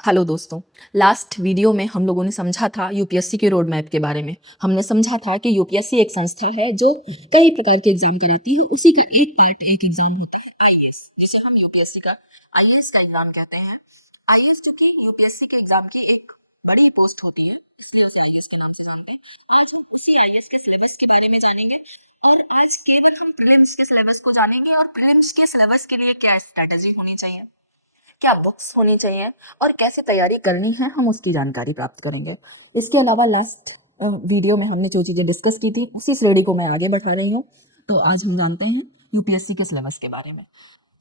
Hello दोस्तों। Last video में हम लोगों ने समझा था यूपीएससी के रोड मैप के बारे में। हमने समझा था कि यूपीएससी एक संस्था है जो कई प्रकार के एग्जाम कराती है। उसी का एक पार्ट, एक एग्जाम होता है आईएएस, जिसे हम यूपीएससी का आईएएस का एग्जाम कहते हैं। आईएएस चूंकि यूपीएससी के एग्जाम की एक बड़ी पोस्ट होती है, इसलिए उसे आईएएस के नाम से जानते हैं। आज हम उसी आईएएस के सिलेबस के बारे में जानेंगे और आज केवल हम प्रीलिम्स के सिलेबस को जानेंगे और प्रीलिम्स के सिलेबस के लिए क्या स्ट्रेटेजी होनी चाहिए, क्या बुक्स होनी चाहिए और कैसे तैयारी करनी है, हम उसकी जानकारी प्राप्त करेंगे। इसके अलावा लास्ट वीडियो में हमने जो चीज़ें डिस्कस की थी उसी श्रेणी को मैं आगे बढ़ा रही हूँ। तो आज हम जानते हैं यूपीएससी के सिलेबस के बारे में।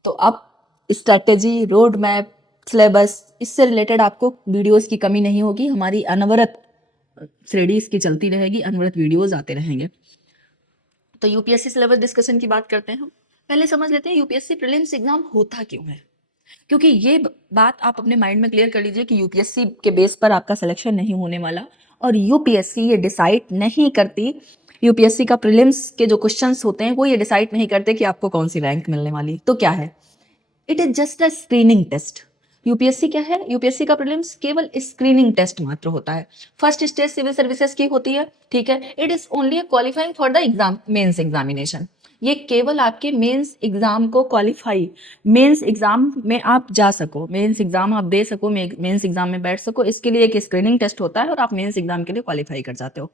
तो अब स्ट्रैटेजी, रोड मैप, सिलेबस, इससे रिलेटेड आपको वीडियोस की कमी नहीं होगी। हमारी अनवरत श्रेणी इसकी चलती रहेगी, अनवरत वीडियोस आते रहेंगे। तो यूपीएससी सिलेबस डिस्कशन की बात करते हैं हम। पहले समझ लेते हैं यूपीएससी प्रीलिम्स एग्जाम होता क्यों है, क्योंकि ये बात आप अपने माइंड में क्लियर कर लीजिए कि यूपीएससी के बेस पर आपका सिलेक्शन नहीं होने वाला और यूपीएससी ये डिसाइड नहीं करती। यूपीएससी का प्रीलिम्स के जो क्वेश्चंस होते हैं वो ये डिसाइड नहीं करते कि आपको कौन सी रैंक मिलने वाली। तो क्या है, it is just a screening test. UPSC क्या है, यूपीएससी का प्रीलिम्स केवल स्क्रीनिंग टेस्ट मात्र होता है। फर्स्ट स्टेज सिविल सर्विसेज की होती है, ठीक है। It is only qualifying for the exam, mains examination. ये केवल आपके मेंस एग्जाम को क्वालिफाई, मेंस एग्जाम में आप जा सको, मेंस एग्जाम आप दे सको, मेंस एग्जाम में बैठ सको, इसके लिए एक स्क्रीनिंग टेस्ट होता है और आप मेंस एग्जाम के लिए क्वालिफाई कर जाते हो।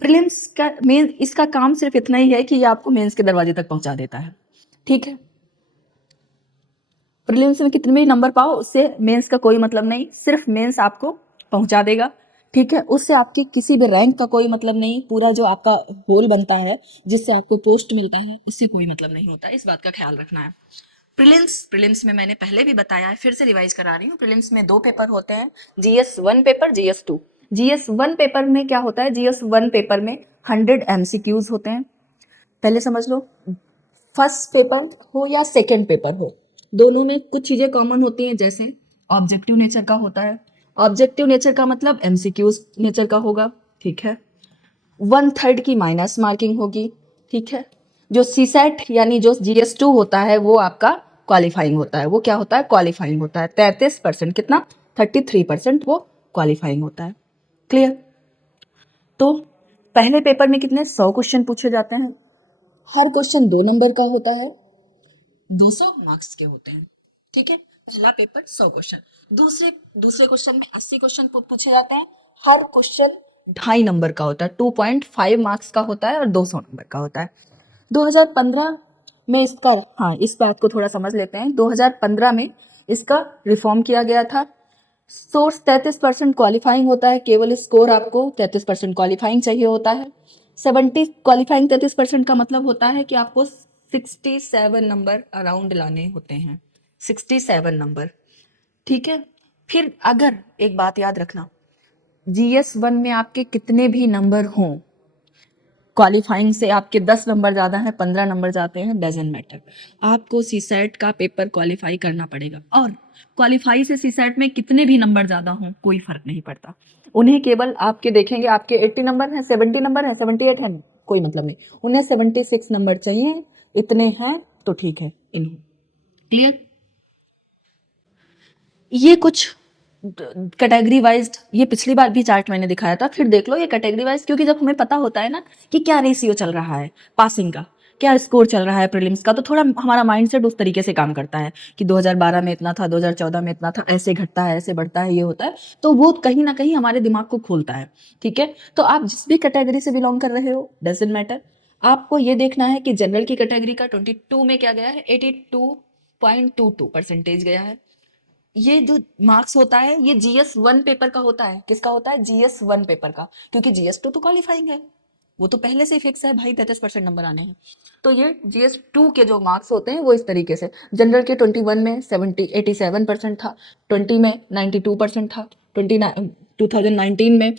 प्रीलिम्स का मेन, इसका काम सिर्फ इतना ही है कि ये आपको मेंस के दरवाजे तक पहुंचा देता है, ठीक है। प्रीलिम्स में कितने भी नंबर पाओ उससे मेंस का कोई मतलब नहीं, सिर्फ मेंस आपको पहुंचा देगा, ठीक है। उससे आपकी किसी भी रैंक का कोई मतलब नहीं, पूरा जो आपका होल बनता है जिससे आपको पोस्ट मिलता है उससे कोई मतलब नहीं होता। इस बात का ख्याल रखना है। प्रीलिम्स में मैंने पहले भी बताया है, फिर से रिवाइज करा रही हूँ। प्रीलिम्स में 2 पेपर होते हैं, GS1 paper, GS2। GS1 paper में क्या होता है, GS1 पेपर में 100 MCQs होते हैं। पहले समझ लो, फर्स्ट पेपर हो या सेकेंड पेपर हो, दोनों में कुछ चीजें कॉमन होती हैं। जैसे ऑब्जेक्टिव नेचर का होता है, ऑब्जेक्टिव नेचर का मतलब एमसीक्यूज नेचर का होगा, ठीक है। 1/3 की माइनस मार्किंग होगी, ठीक है। जो सीसेट यानी जो GS2 होता है वो आपका क्वालिफाइंग होता है। वो क्या होता है, क्वालिफाइंग होता है। 33%, कितना, 33% वो क्वालिफाइंग होता है। क्लियर। तो पहले पेपर में कितने 100 क्वेश्चन पूछे जाते हैं। हर क्वेश्चन 2 नंबर का होता है, 200 मार्क्स के होते हैं, ठीक है। पहला पेपर 100 क्वेश्चन, दूसरे दूसरे क्वेश्चन में 80 क्वेश्चन पूछे जाते हैं। हर क्वेश्चन 2.5 नंबर का होता है, 2.5 मार्क्स का होता है और 200 नंबर का होता है। 2015 में इसका, हाँ इस बात को थोड़ा समझ लेते हैं। 2015 में इसका रिफॉर्म किया गया था। सोर्स 33% क्वालिफाइंग होता है, केवल स्कोर आपको 33% क्वालिफाइंग चाहिए होता है। 70 क्वालिफाइंग 33% का मतलब होता है कि आपको 67 नंबर अराउंड लाने होते हैं, 67 नंबर, ठीक है। फिर अगर एक बात याद रखना, GS1 में आपके कितने भी नंबर हों, क्वालिफाइंग से आपके 10 नंबर ज़्यादा हैं, 15 नंबर जाते हैं, डजेंट मैटर, आपको सीसेट का पेपर क्वालिफाई करना पड़ेगा। और क्वालिफाई से सीसेट में कितने भी नंबर ज़्यादा हों कोई फर्क नहीं पड़ता। उन्हें केवल आपके देखेंगे, आपके 80 नंबर हैं, 70 नंबर हैं, 78 हैं, कोई मतलब नहीं, उन्हें 76 नंबर चाहिए, इतने हैं तो ठीक है इन्हें। क्लियर। ये कुछ कैटेगरी वाइज, ये पिछली बार भी चार्ट मैंने दिखाया था, फिर देख लो ये कैटेगरी वाइज, क्योंकि जब हमें पता होता है ना कि क्या रेशियो चल रहा है पासिंग का, क्या स्कोर चल रहा है प्रीलिम्स का, तो थोड़ा हमारा माइंडसेट उस तरीके से काम करता है कि 2012 में इतना था, 2014 में इतना था, ऐसे घटता है, ऐसे बढ़ता है, ये होता है। तो वो कहीं ना कहीं हमारे दिमाग को खोलता है, ठीक है। तो आप जिस भी कैटेगरी से बिलोंग कर रहे हो, डजंट मैटर, आपको ये देखना है कि जनरल की कैटेगरी का 22 में क्या गया है, 82.22% गया है। ये जो मार्क्स होता है ये GS1 पेपर का होता है। किसका होता है, GS1 पेपर का, क्योंकि GS2 तो क्वालिफाइंग है, वो तो पहले से ही फिक्स है भाई, 33% नंबर आने हैं। तो ये GS2 के जो मार्क्स होते हैं वो इस तरीके से, जनरल के 21 में 87% था, 20 में 92% था, 2019 में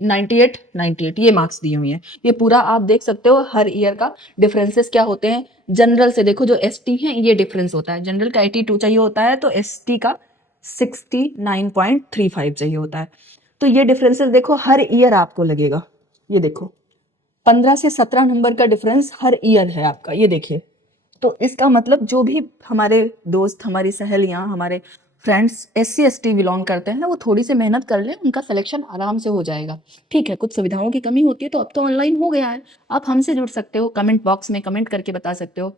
98 ये मार्क्स दिए हुए हैं। ये पूरा आप देख सकते हो, हर ईयर का डिफरेंसेस क्या होते हैं। जनरल से देखो, जो ST है ये डिफरेंस होता है, जनरल का 82 चाहिए होता है तो ST का 69.35 चाहिए होता है। तो ये डिफरेंसेस देखो हर ईयर आपको लगेगा, ये देखो 15 से 17 नंबर का डिफरेंस हर ईयर है आपका, ये देखिए। तो इसका मतलब जो भी हमारे दोस्त, हमारी सहेलियां, हमारे फ्रेंड्स SC ST बिलोंग करते हैं वो थोड़ी सी मेहनत कर लें, उनका सिलेक्शन आराम से हो जाएगा। ठीक है, कुछ सुविधाओं की कमी होती है तो अब तो ऑनलाइन हो गया है, आप हमसे जुड़ सकते हो, कमेंट बॉक्स में कमेंट करके बता सकते हो,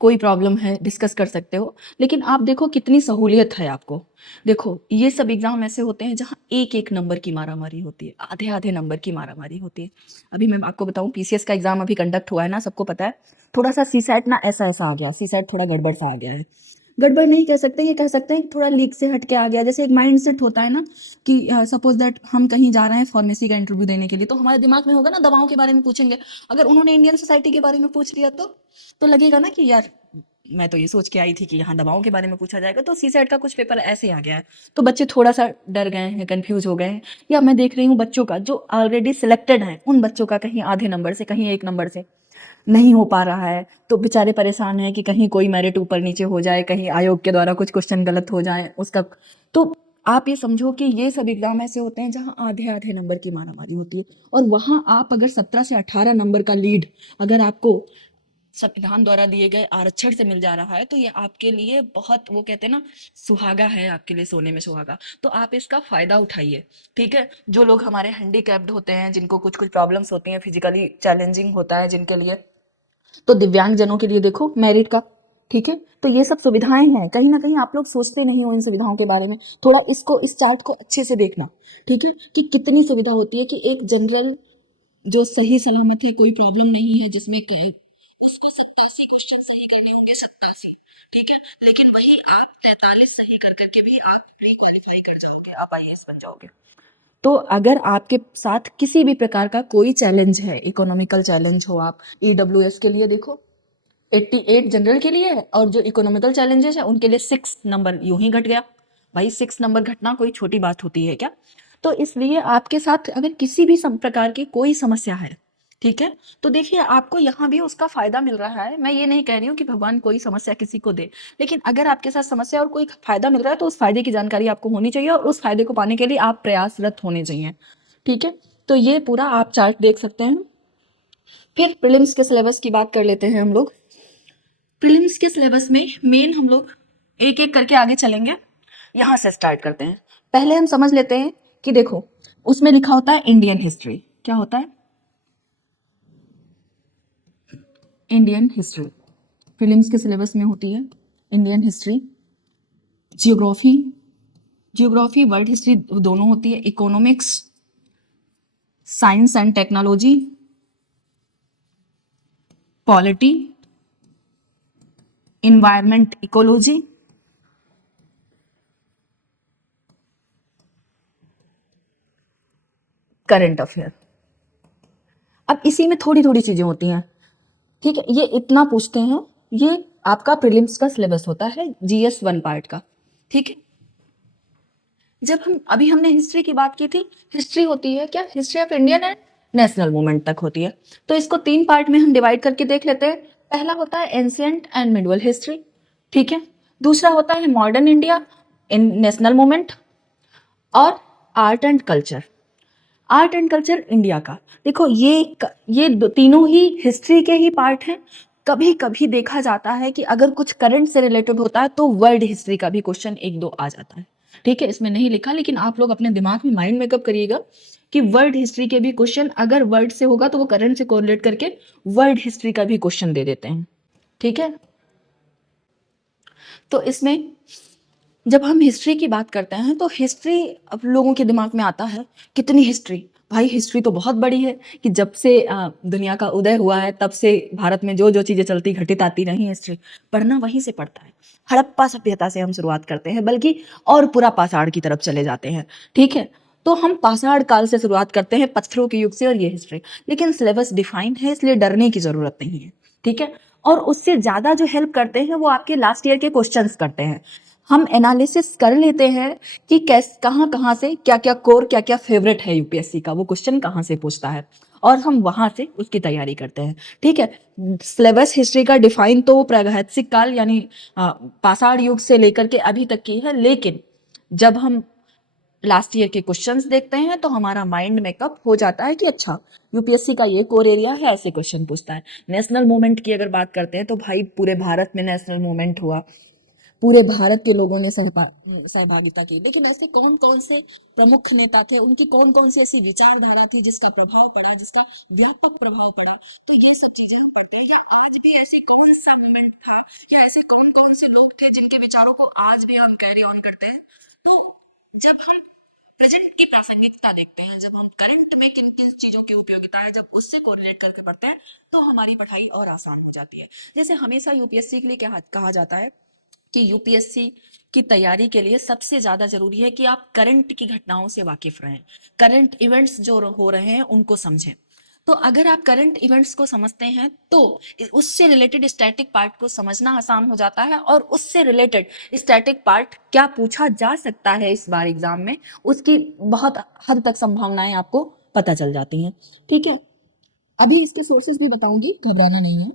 कोई प्रॉब्लम है डिस्कस कर सकते हो। लेकिन आप देखो कितनी सहूलियत है आपको। देखो ये सब एग्जाम ऐसे होते हैं जहाँ एक एक नंबर की मारामारी होती है, आधे आधे नंबर की मारामारी होती है। अभी मैं आपको बताऊं, PCS का एग्जाम अभी कंडक्ट हुआ है ना, सबको पता है। थोड़ा सा CSAT ना ऐसा ऐसा आ गया, CSAT थोड़ा गड़बड़ सा आ गया है। गड़बड़ नहीं कह सकते, ये कह सकते हैं कि थोड़ा लीक से हट के आ गया। जैसे एक माइंड सेट होता है ना कि सपोज दैट हम कहीं जा रहे हैं फार्मेसी का इंटरव्यू देने के लिए, तो हमारे दिमाग में होगा ना दवाओं के बारे में पूछेंगे। अगर उन्होंने इंडियन सोसाइटी के बारे में पूछ लिया तो लगेगा ना कि यार मैं तो ये सोच के आई थी कि यहाँ दवाओं के बारे में पूछा जाएगा। तो CSAT का कुछ पेपर ऐसे आ गया है, तो बच्चे थोड़ा सा डर गए हैं, कंफ्यूज हो गए हैं। या मैं देख रही हूँ बच्चों का जो ऑलरेडी सिलेक्टेड है, उन बच्चों का कहीं आधे नंबर से कहीं एक नंबर से नहीं हो पा रहा है, तो बेचारे परेशान हैं कि कहीं कोई मेरिट ऊपर नीचे हो जाए, कहीं आयोग के द्वारा कुछ क्वेश्चन गलत हो जाए उसका। तो आप ये समझो कि ये सब एग्जाम ऐसे होते हैं जहाँ आधे आधे नंबर की मारामारी होती है। और वहाँ आप अगर 17 से 18 नंबर का लीड अगर आपको संविधान द्वारा दिए गए आरक्षण से मिल जा रहा है, तो ये आपके लिए बहुत, वो कहते हैं ना, सुहागा है, आपके लिए सोने में सुहागा। तो आप इसका फायदा उठाइए। ठीक है, जो लोग हमारे हैंडीकैप्ड होते हैं, जिनको कुछ कुछ प्रॉब्लम्स होती हैं, फिजिकली चैलेंजिंग होता है जिनके लिए, तो दिव्यांग जनों के लिए देखो मेरिट का। ठीक है, तो ये सब सुविधाएं हैं, कहीं ना कहीं आप लोग सोचते नहीं हो इन सुविधाओं के बारे में। थोड़ा इसको, इस चार्ट को अच्छे से देखना। ठीक है, कि कितनी सुविधा होती है कि एक जनरल जो सही सलामत है, कोई प्रॉब्लम नहीं है, जिसमें इसको 87 क्वेश्चन सही करने होंगे, 87। ठीक है, लेकिन वही आप 43 सही कर करके भी आप प्री क्वालिफाई कर जाओगे, आप IAS बन जाओगे। तो अगर आपके साथ किसी भी प्रकार का कोई चैलेंज है, इकोनॉमिकल चैलेंज हो, आप EWS के लिए देखो 88 जनरल के लिए है, और जो इकोनॉमिकल चैलेंजेस है उनके लिए 6 नंबर यूं ही घट गया। भाई 6 नंबर घटना कोई छोटी बात होती है क्या? तो इसलिए आपके साथ अगर किसी भी प्रकार की कोई समस्या है, ठीक है, तो देखिए आपको यहाँ भी उसका फायदा मिल रहा है। मैं ये नहीं कह रही हूँ कि भगवान कोई समस्या किसी को दे, लेकिन अगर आपके साथ समस्या और कोई फायदा मिल रहा है तो उस फायदे की जानकारी आपको होनी चाहिए, और उस फायदे को पाने के लिए आप प्रयासरत होने चाहिए। ठीक है, तो ये पूरा आप चार्ट देख सकते हैं। फिर प्रीलिम्स के सिलेबस की बात कर लेते हैं हम लोग। प्रीलिम्स के सिलेबस में मेन हम लोग एक एक करके आगे चलेंगे। यहाँ से स्टार्ट करते हैं। पहले हम समझ लेते हैं कि देखो उसमें लिखा होता है इंडियन हिस्ट्री। क्या होता है? इंडियन हिस्ट्री प्रीलिम्स के सिलेबस में होती है Indian history. Geography, geography world history दोनों होती है। Economics, science and technology, polity, environment ecology, current affair. अब इसी में थोड़ी थोड़ी चीजें होती हैं। ठीक है, ये इतना पूछते हैं, ये आपका प्रीलिम्स का सिलेबस होता है GS1 पार्ट का। ठीक है, जब हम अभी हमने हिस्ट्री की बात की थी, हिस्ट्री होती है क्या? History of Indian and national movement तक होती है। तो इसको 3 पार्ट में हम डिवाइड करके देख लेते हैं। पहला होता है एंशियंट एंड मिडवल हिस्ट्री। ठीक है, दूसरा होता है modern India in national movement, और art and culture. Art and culture India का। देखो ये तीनों ही हिस्ट्री के ही पार्ट हैं। कभी कभी देखा जाता है कि अगर कुछ करंट से रिलेटेड होता है तो वर्ल्ड हिस्ट्री का भी क्वेश्चन एक दो आ जाता है। ठीक है, इसमें नहीं लिखा, लेकिन आप लोग अपने दिमाग में माइंड मेकअप करिएगा कि वर्ल्ड हिस्ट्री के भी क्वेश्चन अगर वर्ल्ड से होगा तो वो करंट से कोरिलेट करके वर्ल्ड हिस्ट्री का भी क्वेश्चन दे देते हैं। ठीक है, तो इसमें जब हम हिस्ट्री की बात करते हैं तो हिस्ट्री अब लोगों के दिमाग में आता है कितनी हिस्ट्री। भाई हिस्ट्री तो बहुत बड़ी है कि जब से दुनिया का उदय हुआ है तब से भारत में जो जो चीजें चलती घटित आती रही, हिस्ट्री पढ़ना वहीं से पड़ता है। हड़प्पा सभ्यता से हम शुरुआत करते हैं, बल्कि और पूरा पाषाण की तरफ चले जाते हैं। ठीक है, तो हम पाषाण काल से शुरुआत करते हैं, पत्थरों के युग से, और ये हिस्ट्री। लेकिन सिलेबस डिफाइन है, इसलिए डरने की जरूरत नहीं है। ठीक है, और उससे ज्यादा जो हेल्प करते हैं वो आपके लास्ट ईयर के क्वेश्चंस करते हैं। हम एनालिसिस कर लेते हैं कि कहाँ कहाँ से क्या क्या कोर, क्या क्या फेवरेट है UPSC का, वो क्वेश्चन कहाँ से पूछता है, और हम वहां से उसकी तैयारी करते हैं। ठीक है, सिलेबस हिस्ट्री का डिफाइन तो प्रागैतिहासिक काल यानी पाषाण युग से लेकर के अभी तक की है, लेकिन जब हम लास्ट ईयर के क्वेश्चंस देखते हैं तो हमारा माइंड मेकअप हो जाता है कि अच्छा UPSC का ये कोर एरिया है, ऐसे क्वेश्चन पूछता है। नेशनल मूवमेंट की अगर बात करते हैं तो भाई पूरे भारत में नेशनल मूवमेंट हुआ, पूरे भारत के लोगों ने सहभागिता की। लेकिन ऐसे कौन कौन से प्रमुख नेता थे, उनकी कौन कौन सी ऐसी विचारधारा थी जिसका प्रभाव पड़ा, जिसका व्यापक प्रभाव पड़ा, तो ये सब चीजें हम पढ़ते हैं। या आज भी ऐसी कौन सा मोमेंट था, या ऐसे कौन कौन से लोग थे जिनके विचारों को आज भी हम कैरी ऑन करते हैं। तो जब हम प्रेजेंट की प्रासंगिकता देखते हैं, जब हम करंट में किन किन चीजों की उपयोगिता है, जब उससे कोरिलेट करके पढ़ते हैं, तो हमारी पढ़ाई और आसान हो जाती है। जैसे हमेशा यूपीएससी के लिए क्या कहा जाता है कि यूपीएससी की तैयारी के लिए सबसे ज्यादा जरूरी है कि आप करंट की घटनाओं से वाकिफ रहें, करंट इवेंट्स जो हो रहे हैं उनको समझें। तो अगर आप करंट इवेंट्स को समझते हैं तो उससे रिलेटेड स्टैटिक पार्ट को समझना आसान हो जाता है, और उससे रिलेटेड स्टैटिक पार्ट क्या पूछा जा सकता है इस बार एग्जाम में, उसकी बहुत हद तक संभावनाएं आपको पता चल जाती हैं। ठीक है, अभी इसके सोर्सेज भी बताऊंगी, घबराना नहीं है।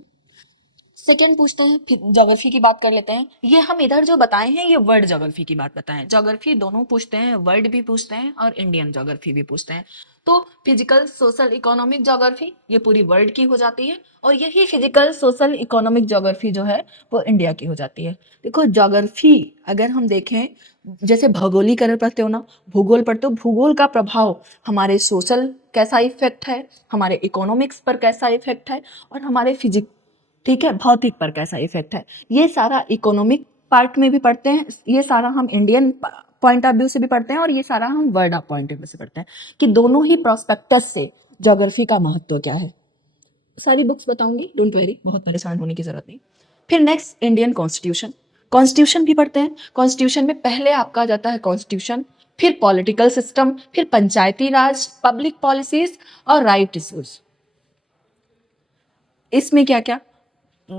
सेकेंड पूछते हैं, फिर ज्योग्राफी की बात कर लेते हैं। ये हम इधर जो बताए हैं ये वर्ल्ड ज्योग्राफी की बात बताएं। ज्योग्राफी दोनों पूछते हैं, वर्ल्ड भी पूछते हैं और इंडियन ज्योग्राफी भी पूछते हैं। तो फिजिकल सोशल इकोनॉमिक ज्योग्राफी ये पूरी वर्ल्ड की हो जाती है, और यही फिजिकल सोशल इकोनॉमिक ज्योग्राफी जो है वो इंडिया की हो जाती है। देखो ज्योग्राफी अगर हम देखें, जैसे भौगोलिकरण पढ़ते हो ना, भूगोल पढ़ते हो, भूगोल का प्रभाव हमारे सोशल कैसा इफेक्ट है, हमारे इकोनॉमिक्स पर कैसा इफेक्ट है, और हमारे फिजिक, ठीक है, भौतिक पर कैसा इफेक्ट है, ये सारा इकोनॉमिक पार्ट में भी पढ़ते हैं, ये सारा हम इंडियन पॉइंट ऑफ व्यू से भी पढ़ते हैं, और ये सारा हम world of point of view से पढ़ते हैं कि दोनों ही प्रोस्पेक्टस से ज्योग्राफी का महत्व क्या है। सारी बुक्स बताऊंगी, डोंट वेरी, बहुत परेशान होने की जरूरत नहीं। फिर नेक्स्ट इंडियन कॉन्स्टिट्यूशन, कॉन्स्टिट्यूशन भी पढ़ते हैं। कॉन्स्टिट्यूशन में पहले आपका आ जाता है कॉन्स्टिट्यूशन, फिर पॉलिटिकल सिस्टम, फिर पंचायती राज, पब्लिक पॉलिसीज और राइट इश्यूज। इसमें क्या क्या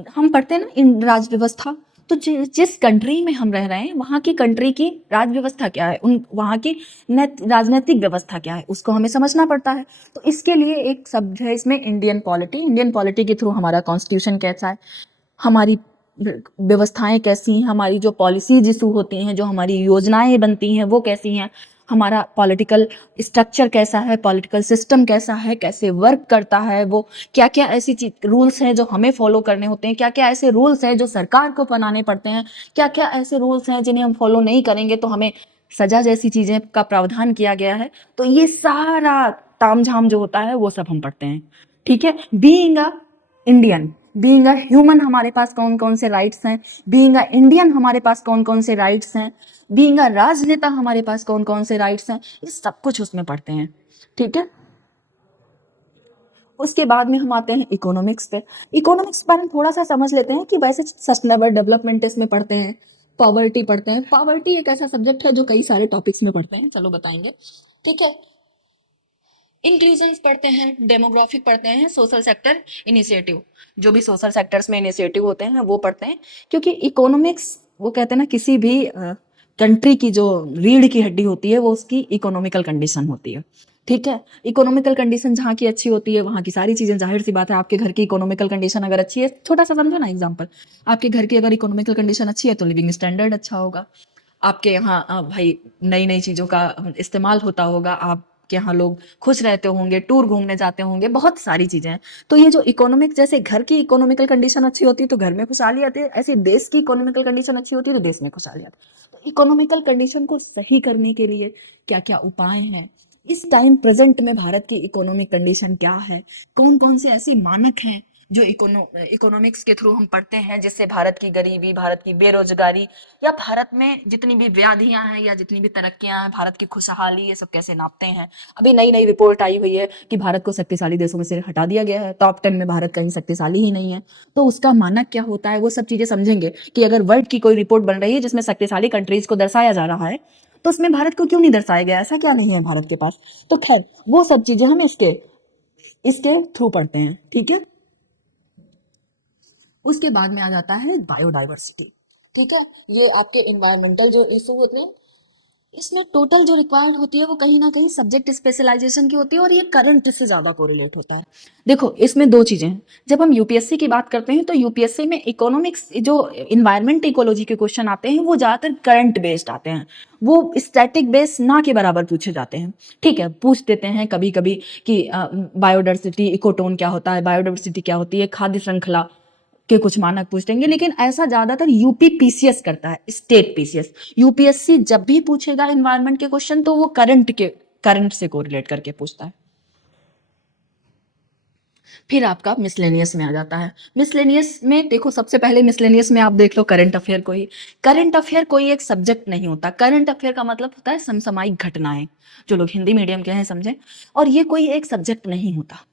हम पढ़ते हैं ना, इन राज व्यवस्था, तो जिस कंट्री में हम रह रहे हैं वहाँ की कंट्री की राज व्यवस्था क्या है, उन वहाँ की राजनीतिक व्यवस्था क्या है, उसको हमें समझना पड़ता है। तो इसके लिए एक शब्द है इसमें इंडियन पॉलिटी। इंडियन पॉलिटी के थ्रू हमारा कॉन्स्टिट्यूशन कैसा है, हमारी व्यवस्थाएं कैसी हैं, हमारी जो पॉलिसीज इशू होती हैं, जो हमारी योजनाएं बनती हैं वो कैसी हैं, हमारा पॉलिटिकल स्ट्रक्चर कैसा है, पॉलिटिकल सिस्टम कैसा है, कैसे वर्क करता है वो, क्या क्या ऐसी चीज रूल्स हैं जो हमें फॉलो करने होते हैं, क्या क्या ऐसे रूल्स हैं जो सरकार को बनाने पड़ते हैं, क्या क्या ऐसे रूल्स हैं जिन्हें हम फॉलो नहीं करेंगे तो हमें सजा जैसी चीजें का प्रावधान किया गया है। तो ये सारा तामझाम जो होता है वो सब हम पढ़ते हैं। ठीक है, being a Indian, being a human हमारे पास कौन कौन से राइट्स हैं, बीइंग अ इंडियन हमारे पास कौन कौन से राइट्स हैं, बीइंग अ राजनेता हमारे पास कौन कौन से राइट्स हैं, ये सब कुछ उसमें पढ़ते हैं। ठीक है, उसके बाद में हम आते हैं इकोनॉमिक्स पे। इकोनॉमिक्स के बारे में थोड़ा सा समझ लेते हैं कि वैसे सस्टेनेबल डेवलपमेंट इसमें पढ़ते हैं, पॉवर्टी पढ़ते हैं। पॉवर्टी एक ऐसा सब्जेक्ट है जो कई सारे टॉपिक्स में पढ़ते हैं, चलो बताएंगे। ठीक है, इंक्लूजन पढ़ते हैं, डेमोग्राफिक पढ़ते हैं, सोशल सेक्टर इनिशिएटिव, जो भी सोशल सेक्टर्स में इनिशिएटिव होते हैं वो पढ़ते हैं। क्योंकि इकोनॉमिक्स, वो कहते हैं ना, किसी भी कंट्री की जो रीढ़ की हड्डी होती है वो उसकी इकोनॉमिकल कंडीशन होती है। ठीक है, इकोनॉमिकल कंडीशन जहाँ की अच्छी होती है वहाँ की सारी चीज़ें, जाहिर सी बात है, आपके घर की इकोनॉमिकल कंडीशन अगर अच्छी है, छोटा सा समझो ना एग्जाम्पल, आपके घर की अगर इकोनॉमिकल कंडीशन अच्छी है तो लिविंग स्टैंडर्ड अच्छा होगा, आपके यहाँ भाई नई नई चीज़ों का इस्तेमाल होता होगा, आपके यहाँ लोग खुश रहते होंगे, टूर घूमने जाते होंगे, बहुत सारी चीज़ें हैं। तो ये जो इकोनॉमिक, जैसे घर की इकोनॉमिकल कंडीशन अच्छी होती है तो घर में खुशहाली आती है, ऐसे देश की इकोनॉमिकल कंडीशन अच्छी होती है तो देश में खुशहाली आती है। तो इकोनॉमिकल कंडीशन को सही करने के लिए क्या क्या उपाय हैं, इस टाइम प्रेजेंट में भारत की इकोनॉमिक कंडीशन क्या है, कौन कौन से ऐसे मानक हैं जो इकोनॉमिक्स के थ्रू हम पढ़ते हैं, जिससे भारत की गरीबी, भारत की बेरोजगारी, या भारत में जितनी भी व्याधियां हैं या जितनी भी तरक्कियां हैं, भारत की खुशहाली, ये सब कैसे नापते हैं। अभी नई नई रिपोर्ट आई हुई है कि भारत को शक्तिशाली देशों में से हटा दिया गया है, टॉप 10 में भारत कहीं शक्तिशाली ही नहीं है। तो उसका मानक क्या होता है, वो सब चीजें समझेंगे कि अगर वर्ल्ड की कोई रिपोर्ट बन रही है जिसमें शक्तिशाली कंट्रीज को दर्शाया जा रहा है तो उसमें भारत को क्यों नहीं दर्शाया गया, ऐसा क्या नहीं है भारत के पास। तो खैर वो सब चीजें हम इसके इसके थ्रू पढ़ते हैं। ठीक है, उसके बाद में आ जाता है बायोडाइवर्सिटी। ठीक है, ये आपके इन्वायरमेंटल जो इशू होते हैं, इसमें टोटल जो रिक्वायर्ड होती है वो कहीं ना कहीं सब्जेक्ट स्पेशलाइजेशन की होती है, और ये करंट से ज़्यादा कोरिलेट होता है। देखो इसमें दो चीज़ें हैं, जब हम यूपीएससी की बात करते हैं तो यूपीएससी में इकोनॉमिक्स, जो इन्वायरमेंट इकोलॉजी के क्वेश्चन आते हैं वो ज़्यादातर करंट बेस्ड आते हैं, वो स्टैटिक बेस ना के बराबर पूछे जाते हैं। ठीक है, पूछ देते हैं कभी कभी कि बायोडाइवर्सिटी, इकोटोन क्या होता है, बायोडाइवर्सिटी क्या होती है, खाद्य श्रृंखला, के कुछ मानक पूछ देंगे, लेकिन ऐसा ज्यादातर यूपी पीसीएस करता है, स्टेट पीसीएस। यूपीएससी जब भी पूछेगा एनवायरनमेंट के क्वेश्चन तो वो करंट से कोरिलेट करके पूछता है। फिर आपका मिसलेनियस में आ जाता है। मिसलेनियस में देखो, सबसे पहले मिसलेनियस में आप देख लो करंट अफेयर को ही। करंट अफेयर कोई एक सब्जेक्ट नहीं होता। करंट अफेयर का मतलब होता है समसामयिक घटनाएं, जो लोग हिंदी मीडियम के हैं समझे। और ये कोई एक सब्जेक्ट नहीं होता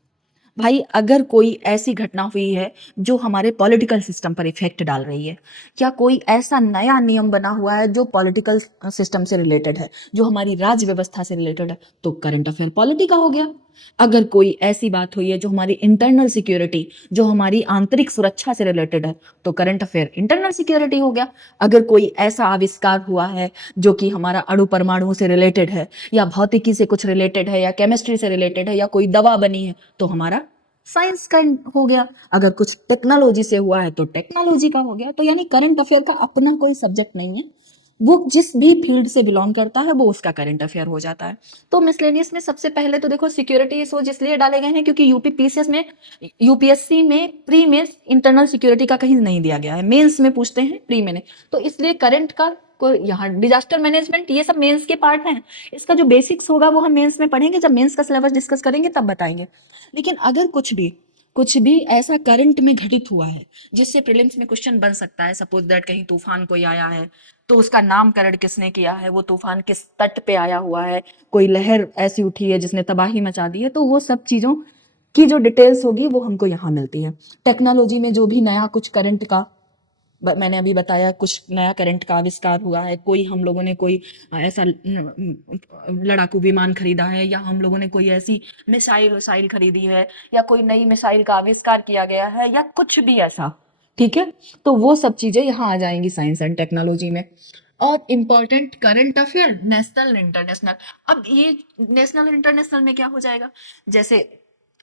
भाई। अगर कोई ऐसी घटना हुई है जो हमारे पॉलिटिकल सिस्टम पर इफेक्ट डाल रही है, या कोई ऐसा नया नियम बना हुआ है जो पॉलिटिकल सिस्टम से रिलेटेड है, जो हमारी राज्य व्यवस्था से रिलेटेड है, तो करंट अफेयर पॉलिटी का हो गया। अगर कोई ऐसी बात हुई है जो हमारी इंटरनल सिक्योरिटी, जो हमारी आंतरिक सुरक्षा से रिलेटेड है, तो करंट अफेयर इंटरनल सिक्योरिटी हो गया। अगर कोई ऐसा आविष्कार हुआ है जो कि हमारा अणु परमाणु से रिलेटेड है, या भौतिकी से कुछ रिलेटेड है, या केमिस्ट्री से रिलेटेड है, या कोई दवा बनी है, तो हमारा साइंस का हो गया। अगर कुछ टेक्नोलॉजी से हुआ है तो टेक्नोलॉजी का हो गया। तो यानी करंट अफेयर का अपना कोई सब्जेक्ट नहीं है, वो जिस भी फील्ड से बिलोंग करता है वो उसका करंट अफेयर हो जाता है। तो मिसलेनियस में सबसे पहले तो देखो सिक्योरिटी सोच इसलिए डाले गए हैं क्योंकि यूपीएससी में प्री मेंस इंटरनल सिक्योरिटी का कहीं नहीं दिया गया है, मेंस में पूछते हैं, प्री में नहीं। तो इसलिए करंट का को यहाँ डिजास्टर मैनेजमेंट ये सब मेंस के पार्ट हैं। इसका जो बेसिक्स होगा वो हम मेंस में पढ़ेंगे, जब मेंस का सिलेबस डिस्कस करेंगे तब बताएंगे। लेकिन अगर कुछ भी ऐसा करंट में घटित हुआ है जिससे प्रीलिम्स में क्वेश्चन बन सकता है, सपोज दैट कहीं तूफान कोई आया है तो उसका नामकरण किसने किया है, वो तूफान किस तट पे आया हुआ है, कोई लहर ऐसी उठी है जिसने तबाही मचा दी है, तो वो सब चीजों की जो डिटेल्स होगी वो हमको यहाँ मिलती है। टेक्नोलॉजी में जो भी नया कुछ करंट का मैंने अभी बताया, कुछ नया करंट का आविष्कार हुआ है, कोई हम लोगों ने कोई ऐसा लड़ाकू विमान खरीदा है, या हम लोगों ने कोई ऐसी मिसाइल खरीदी है, या कोई नई मिसाइल का आविष्कार किया गया है, या कुछ भी ऐसा, ठीक है। तो वो सब चीजें यहाँ आ जाएंगी साइंस एंड टेक्नोलॉजी में। और important current affair national international. अब ये नेशनल इंटरनेशनल में क्या हो जाएगा, जैसे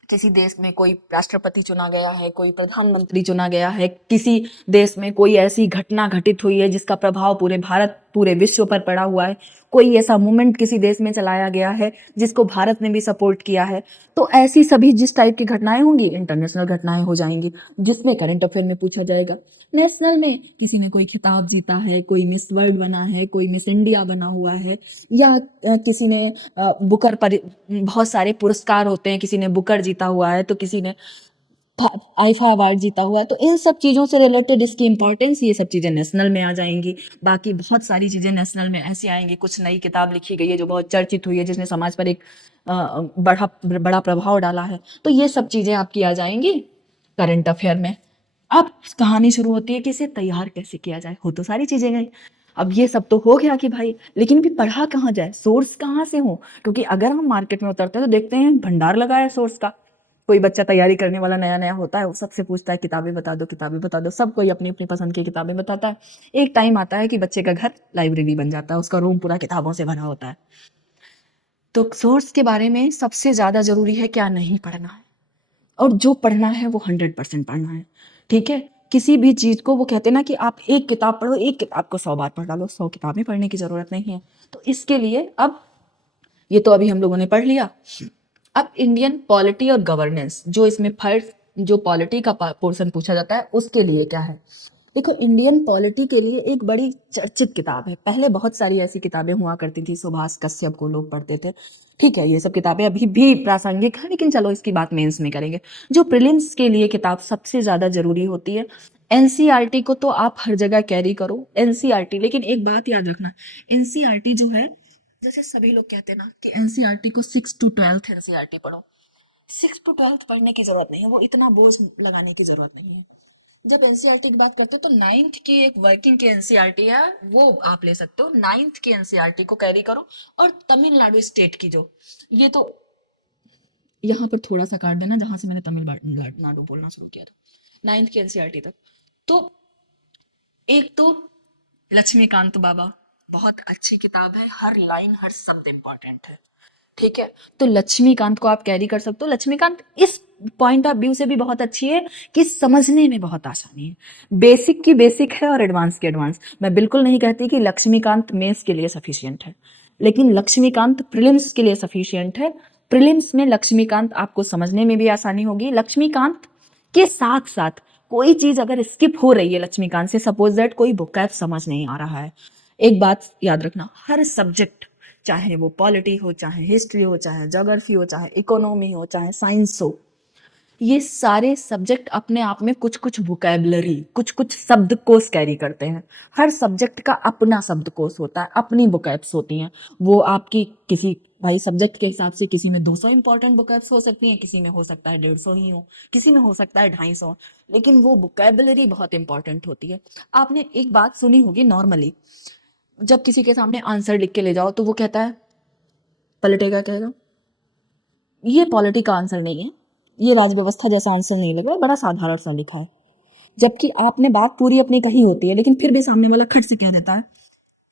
किसी देश में कोई राष्ट्रपति चुना गया है, कोई प्रधानमंत्री चुना गया है, किसी देश में कोई ऐसी घटना घटित हुई है जिसका प्रभाव पूरे भारत पूरे विश्व पर पड़ा हुआ है, कोई ऐसा मूवमेंट किसी देश में चलाया गया है जिसको भारत ने भी सपोर्ट किया है, तो ऐसी सभी जिस टाइप की घटनाएं होंगी इंटरनेशनल घटनाएं हो जाएंगी, जिसमें करंट अफेयर में पूछा जाएगा। नेशनल में किसी ने कोई खिताब जीता है, कोई मिस वर्ल्ड बना है, कोई मिस इंडिया बना हुआ है, या किसी ने बुकर पर बहुत सारे पुरस्कार होते हैं, किसी ने बुकर जीता हुआ है, तो किसी ने आईफा अवार्ड जीता हुआ है, तो इन सब चीज़ों से रिलेटेड इसकी इंपॉर्टेंस, ये सब चीज़ें नेशनल में आ जाएंगी। बाकी बहुत सारी चीज़ें नेशनल में ऐसी आएंगी, कुछ नई किताब लिखी गई है जो बहुत चर्चित हुई है, जिसने समाज पर एक बड़ा प्रभाव डाला है, तो ये सब चीज़ें आपकी आ जाएंगी करंट अफेयर में। अब कहानी शुरू होती है कि इसे तैयार कैसे किया जाए। हो तो सारी चीजें गई, अब ये सब तो हो गया कि भाई, लेकिन भी पढ़ा कहाँ जाए, सोर्स कहाँ से हो, क्योंकि अगर हम मार्केट में उतरते हैं तो देखते हैं भंडार लगा है सोर्स का। कोई बच्चा तैयारी करने वाला नया नया होता है, वो सबसे पूछता है किताबें बता दो, किताबें बता दो, सब कोई अपनी अपनी पसंद की किताबें बताता है। एक टाइम आता है कि बच्चे का घर लाइब्रेरी बन जाता है, उसका रूम पूरा किताबों से भरा होता है। तो सोर्स के बारे में सबसे ज्यादा जरूरी है क्या नहीं पढ़ना है, और जो पढ़ना है वो 100% पढ़ना है, ठीक है। किसी भी चीज को वो कहते हैं ना कि आप एक किताब पढ़ो, एक किताब को 100 बार पढ़ डालो, 100 किताबें पढ़ने की जरूरत नहीं है। तो इसके लिए अब ये तो अभी हम लोगों ने पढ़ लिया। अब इंडियन पॉलिटी और गवर्नेंस, जो इसमें फर्स्ट जो पॉलिटी का पोर्शन पूछा जाता है उसके लिए क्या है। देखो, इंडियन पॉलिटी के लिए एक बड़ी चर्चित किताब है। पहले बहुत सारी ऐसी किताबें हुआ करती थी, सुभाष कश्यप को लोग पढ़ते थे, ठीक है, ये सब किताबें अभी भी प्रासंगिक है, लेकिन चलो इसकी बात मेंस में करेंगे। जो प्रीलिम्स के लिए किताब सबसे ज्यादा जरूरी होती है, एनसीईआरटी को तो आप हर जगह कैरी करो, एनसीईआरटी। लेकिन एक बात याद रखना, एनसीईआरटी जो है, जैसे सभी लोग कहते हैं ना कि एनसीईआरटी को 6 to 12 एनसीईआरटी पढ़ो, 6 to 12 पढ़ने की जरूरत नहीं है, वो इतना बोझ लगाने की जरूरत नहीं है। जब एनसीईआरटी की बात करते हो तो 9th की एक वर्किंग की एनसीईआरटी है, वो आप ले सकते हो, 9th की एनसीईआरटी को कैरी करो। और तमिलनाडु स्टेट की जो, ये तो यहाँ पर थोड़ा सा काट देना जहां से मैंने तमिलनाडु बोलना शुरू किया था, 9th की एनसीईआरटी तक। तो एक तो लक्ष्मीकांत बाबा, बहुत अच्छी किताब है, हर लाइन हर शब्द इंपॉर्टेंट है, ठीक है। तो लक्ष्मीकांत को आप कैरी कर सकते हो। लक्ष्मीकांत इस पॉइंट ऑफ व्यू से भी बहुत अच्छी है कि समझने में बहुत आसानी है, बेसिक की बेसिक है और एडवांस की एडवांस। मैं बिल्कुल नहीं कहती कि लक्ष्मीकांत मेंस के लिए सफिशियंट है, लेकिन लक्ष्मीकांत प्रीलिम्स के लिए सफिशियंट है। प्रीलिम्स में लक्ष्मीकांत आपको समझने में भी आसानी होगी। लक्ष्मीकांत के साथ साथ कोई चीज अगर स्किप हो रही है लक्ष्मीकांत से, सपोज दैट कोई बुकैब समझ नहीं आ रहा है, एक बात याद रखना, हर सब्जेक्ट, चाहे वो पॉलिटी हो, चाहे हिस्ट्री हो, चाहे ज्योग्राफी हो, चाहे इकोनॉमी हो, चाहे साइंस हो, ये सारे सब्जेक्ट अपने आप में कुछ कुछ वोकैबलरी, कुछ कुछ शब्दकोश कैरी करते हैं। हर सब्जेक्ट का अपना शब्दकोश होता है, अपनी वोकैब्स होती हैं। वो आपकी किसी भाई सब्जेक्ट के हिसाब से किसी में 200 इंपॉर्टेंट वोकैब्स हो सकती हैं, किसी में हो सकता है 150 ही हो, किसी में हो सकता है 250, लेकिन वो वोकैबलरी बहुत इंपॉर्टेंट होती है। आपने एक बात सुनी होगी नॉर्मली, जब किसी के सामने आंसर लिख के ले जाओ तो वो कहता है, पलटे का कहेगा ये पॉलिटी का आंसर नहीं है, ये राज व्यवस्था जैसा आंसर नहीं लग रहा, बड़ा साधारण सा लिखा है। जबकि आपने बात पूरी अपनी कही होती है, लेकिन फिर भी सामने वाला खट से कह देता है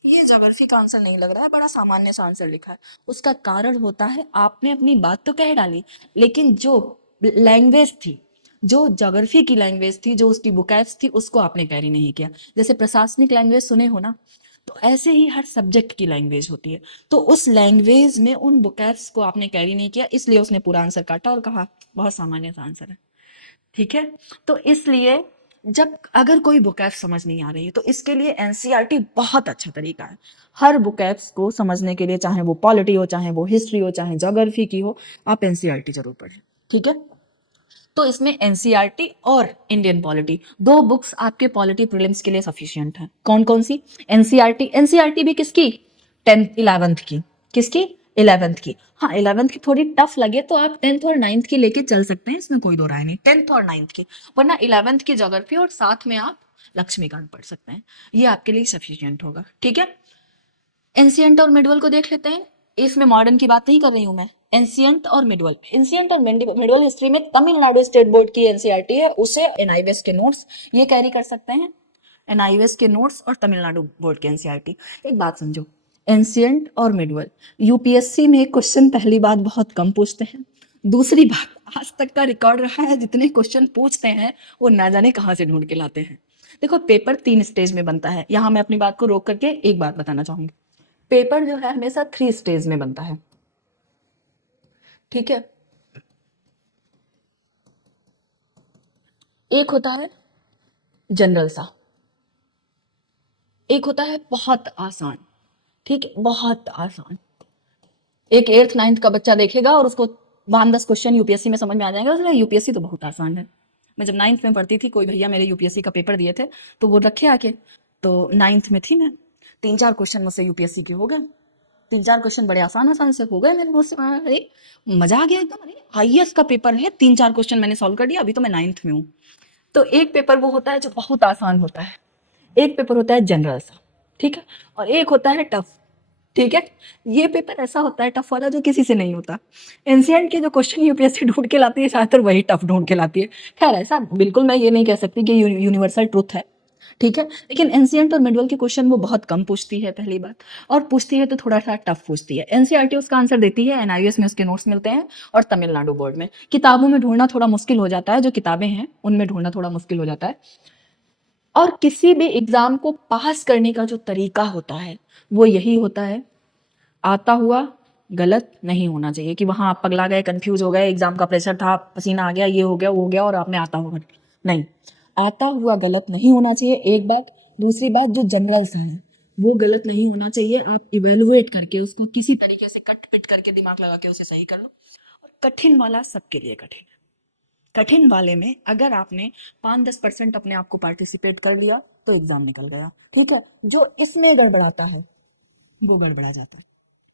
ये ज्योग्राफी का आंसर नहीं लग रहा है, बड़ा सामान्य सा आंसर लिखा है। उसका कारण होता है आपने अपनी बात तो कह डाली, लेकिन जो लैंग्वेज थी, जो ज्योग्राफी की लैंग्वेज थी, जो उसकी बुकैब्स थी, उसको आपने कैरी नहीं किया। जैसे प्रशासनिक लैंग्वेज सुने हो ना, तो ऐसे ही हर सब्जेक्ट की लैंग्वेज होती है, तो उस लैंग्वेज में उन बुकैब्स को आपने कैरी नहीं किया, इसलिए उसने पूरा आंसर काटा और कहा बहुत सामान्य सा आंसर है। ठीक है, तो इसलिए जब अगर कोई बुकैब समझ नहीं आ रही है तो इसके लिए एनसीईआरटी बहुत अच्छा तरीका है। हर बुकैब्स को समझने के लिए, चाहे वो पॉलिटी हो, चाहे वो हिस्ट्री हो, चाहे ज्योग्राफी की हो, आप एनसीईआरटी जरूर पढ़ें। ठीक है, तो इसमें एनसीईआरटी और इंडियन पॉलिटी, दो बुक्स आपके पॉलिटी प्रीलिम्स के लिए सफिशिएंट है। कौन कौन सी? एनसीईआरटी। एनसीईआरटी भी किसकी? 10th 11th की। किसकी? 11th की। हाँ, 11th की थोड़ी टफ लगे तो आप 10th और 9th की लेके चल सकते हैं, इसमें कोई दो राय नहीं, 10th और 9th की, वरना 11th की ज्योग्राफी और साथ में आप लक्ष्मीकांत पढ़ सकते हैं, ये आपके लिए सफिशियंट होगा। ठीक है, एंशियंट और मिडवल को देख लेते हैं। इसमें मॉडर्न की बात नहीं कर रही हूं मैं, एंशियंट और मिडवल। एंशियंट और मिडवल हिस्ट्री में तमिलनाडु स्टेट बोर्ड की एनसीईआरटी है, उसे एनआईवीएस के नोट्स ये कैरी कर सकते हैं, एनआईवीएस के नोट्स और तमिलनाडु बोर्ड की एनसीईआरटी। एक बात समझो, एंशियंट और मिडवल यूपीएससी में क्वेश्चन पहली बात बहुत कम पूछते हैं, दूसरी बात आज तक का रिकॉर्ड रहा है जितने क्वेश्चन पूछते हैं वो ना जाने कहाँ से ढूंढ के लाते हैं। देखो, पेपर 3 स्टेज में बनता है, यहाँ मैं अपनी बात को रोक करके एक बात बताना चाहूंगी, पेपर जो है हमेशा 3 स्टेज में बनता है। ठीक है, एक होता है जनरल सा, एक होता है बहुत आसान। ठीक है, बहुत आसान, एक 8th 9th का बच्चा देखेगा और उसको 5-10 क्वेश्चन यूपीएससी में समझ में आ जाएगा, उसमें यूपीएससी तो बहुत आसान है। मैं जब 9th में पढ़ती थी, कोई भैया मेरे यूपीएससी का पेपर दिए थे, तो वो रखे आके, तो 9th में थी मैं, 3-4 क्वेश्चन मुझसे यूपीएससी के हो गए, 3-4 क्वेश्चन बड़े आसान आसान से हो गए मेरे मुझसे। अरे मजा आ गया एकदम, अरे आईएएस का पेपर है, 3-4 क्वेश्चन मैंने सॉल्व कर दिया, अभी तो मैं 9th में हूँ। तो एक पेपर वो होता है जो बहुत आसान होता है, एक पेपर होता है जनरल सा, ठीक है, और एक होता है टफ। ठीक है, ये पेपर ऐसा होता है टफ वाला जो किसी से नहीं होता। एनसीईआरटी के जो क्वेश्चन यूपीएससी ढूंढ के लाती है, ज्यादातर वही टफ ढूंढ के लाती है। खैर, ऐसा बिल्कुल मैं ये नहीं कह सकती कि यूनिवर्सल ट्रुथ है, ठीक है, लेकिन एनसीईआरटी और मिडवल के क्वेश्चन वो बहुत कम पूछती है पहली बात, और पूछती है तो थोड़ा सा टफ पूछती है। एनसीईआरटी उसका आंसर देती है, एनआईवीएस में उसके नोट्स मिलते हैं, और तमिलनाडु बोर्ड में किताबों में ढूंढना थोड़ा मुश्किल हो जाता है, जो किताबें हैं उनमें ढूंढना थोड़ा मुश्किल हो जाता है। और किसी भी एग्जाम को पास करने का जो तरीका होता है वो यही होता है, आता हुआ गलत नहीं होना चाहिए कि वहां आप पगला गए, कंफ्यूज हो गए, एग्जाम का प्रेशर था, पसीना आ गया, ये हो गया, वो हो गया, और आपने आता हुआ नहीं, आता हुआ गलत नहीं होना चाहिए, एक बात। दूसरी बात, जो जनरल सा है वो गलत नहीं होना चाहिए, आप इवेलुएट करके उसको किसी तरीके से कट पिट करके दिमाग लगा के उसे सही कर लो। और कठिन वाला सबके लिए कठिन है, कठिन वाले में अगर आपने 5-10% अपने आप को पार्टिसिपेट कर लिया तो एग्जाम निकल गया। ठीक है, जो इसमें गड़बड़ाता है वो गड़बड़ा जाता है।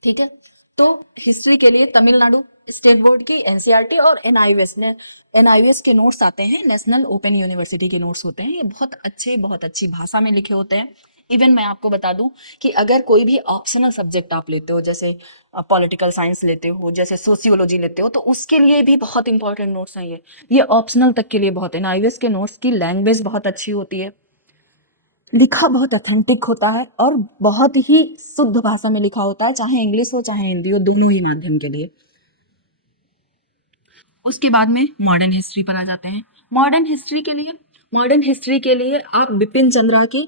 ठीक है, तो हिस्ट्री के लिए तमिलनाडु स्टेट बोर्ड की एनसीईआरटी और एनआईवीएस ने, एनआईवीएस के नोट्स आते हैं, नेशनल ओपन यूनिवर्सिटी के नोट्स होते हैं, ये बहुत अच्छे, बहुत अच्छी भाषा में लिखे होते हैं। इवन मैं आपको बता दूं कि अगर कोई भी ऑप्शनल सब्जेक्ट आप लेते हो, जैसे पॉलिटिकल साइंस लेते हो, जैसे सोशियोलॉजी लेते हो, तो उसके लिए भी बहुत इंपॉर्टेंट नोट्स हैं ये ऑप्शनल तक के लिए बहुत है। एनआईवीएस के नोट्स की लैंग्वेज बहुत अच्छी होती है, लिखा बहुत ऑथेंटिक होता है, और बहुत ही शुद्ध भाषा में लिखा होता है, चाहे इंग्लिश हो चाहे हिंदी हो, दोनों ही माध्यम के लिए। उसके बाद में मॉडर्न हिस्ट्री पर आ जाते हैं। मॉडर्न हिस्ट्री के लिए आप बिपिन चंद्रा की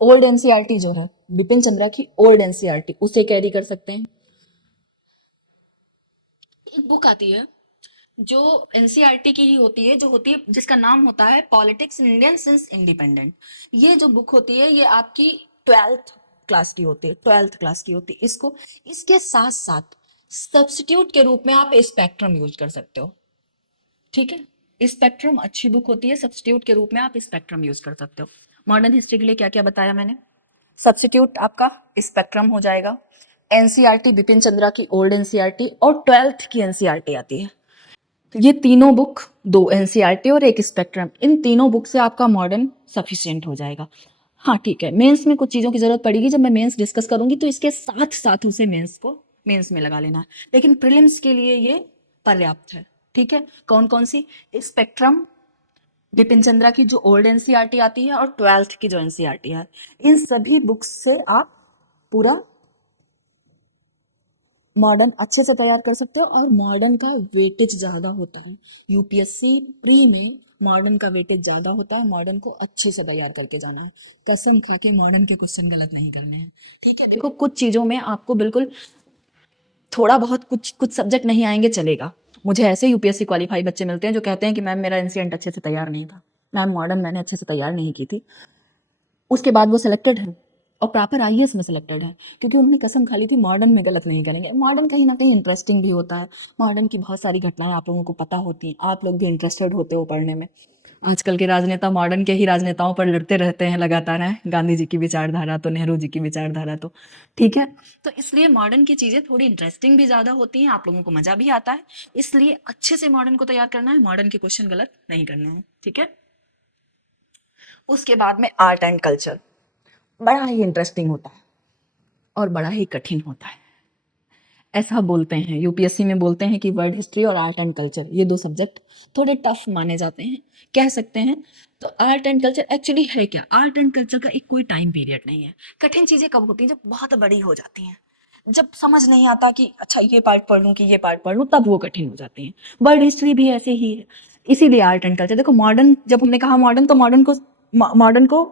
ओल्ड एनसीईआरटी जो है, बिपिन चंद्रा की ओल्ड एनसीईआरटी उसे कैरी कर सकते हैं। एक बुक आती है जो एनसीईआरटी की ही होती है, जो होती है जिसका नाम होता है politics in Indian since independent. ये जो बुक होती है ये आपकी 12th क्लास की होती है, 12th क्लास की होती है। इसको इसके साथ साथ सब्स्टिट्यूट के रूप में आप स्पेक्ट्रम यूज कर सकते हो। ठीक है, स्पेक्ट्रम अच्छी बुक होती है, सब्स्टिट्यूट के रूप में आप स्पेक्ट्रम यूज कर सकते हो। मॉडर्न हिस्ट्री के लिए क्या क्या बताया मैंने? सब्स्टिट्यूट आपका स्पेक्ट्रम हो जाएगा। एनसीईआरटी बिपिन चंद्रा की ओल्ड एनसीईआरटी और 12th की एनसीईआरटी आती है। ये तीनों बुक, दो एनसीईआरटी और एक स्पेक्ट्रम, इन तीनों बुक से आपका मॉडर्न सफिशिएंट हो जाएगा। हाँ ठीक है, मेंस में कुछ चीज़ों की जरूरत पड़ेगी, जब मैं मेंस डिस्कस करूंगी तो इसके साथ साथ उसे मेंस को मेंस में लगा लेना है, लेकिन प्रीलिम्स के लिए ये पर्याप्त है। ठीक है, कौन कौन सी? स्पेक्ट्रम बिपिन चंद्रा की जो ओल्ड एनसीईआरटी आती है और 12th की जो एनसीईआरटी है, इन सभी बुक्स से आप पूरा मॉडर्न अच्छे से तैयार कर सकते हो। और मॉडर्न का वेटेज ज़्यादा होता है यूपीएससी प्री में, मॉडर्न का वेटेज ज़्यादा होता है। मॉडर्न को अच्छे से तैयार करके जाना है, कसम खा के मॉडर्न के क्वेश्चन गलत नहीं करने हैं। ठीक है, देखो कुछ चीज़ों में आपको बिल्कुल थोड़ा बहुत कुछ कुछ सब्जेक्ट नहीं आएंगे चलेगा। मुझे ऐसे यूपीएससी क्वालिफाई बच्चे मिलते हैं जो कहते हैं कि मैम मेरा एनसीएंट अच्छे से तैयार नहीं था, मैम मॉडर्न मैंने अच्छे से तैयार नहीं की थी, उसके बाद वो सिलेक्टेड है और प्रॉपर आईएएस में सिलेक्टेड है, क्योंकि उन्होंने कसम खा ली थी मॉडर्न में गलत नहीं करेंगे। मॉडर्न कहीं ना कहीं इंटरेस्टिंग भी होता है, मॉडर्न की बहुत सारी घटनाएं आप लोगों को पता होती हैं, आप लोग भी इंटरेस्टेड होते हो पढ़ने में। आजकल के राजनेता मॉडर्न के ही राजनेताओं पर लड़ते रहते हैं लगातार, हैं गांधी जी की विचारधारा तो, नेहरू जी की विचारधारा तो। ठीक है, तो इसलिए मॉडर्न की चीज़ें थोड़ी इंटरेस्टिंग भी ज़्यादा होती हैं, आप लोगों को मज़ा भी आता है, इसलिए अच्छे से मॉडर्न को तैयार करना है, मॉडर्न के क्वेश्चन गलत नहीं करने हैं। ठीक है, उसके बाद में आर्ट एंड कल्चर बड़ा ही इंटरेस्टिंग होता है और बड़ा ही कठिन होता है। ऐसा बोलते हैं यूपीएससी में, बोलते हैं कि वर्ल्ड हिस्ट्री और आर्ट एंड कल्चर ये दो सब्जेक्ट थोड़े टफ माने जाते हैं, कह सकते हैं। तो आर्ट एंड कल्चर एक्चुअली है क्या? आर्ट एंड कल्चर का एक कोई टाइम पीरियड नहीं है। कठिन चीज़ें कब होती हैं? जब बहुत बड़ी हो जाती हैं, जब समझ नहीं आता कि अच्छा ये पार्ट पढ़ लूँ कि ये पार्ट पढ़ लूँ, तब वो कठिन हो जाती हैं। वर्ल्ड हिस्ट्री भी ऐसे ही है, इसीलिए आर्ट एंड कल्चर। देखो मॉडर्न, जब हमने कहा मॉडर्न तो मॉडर्न को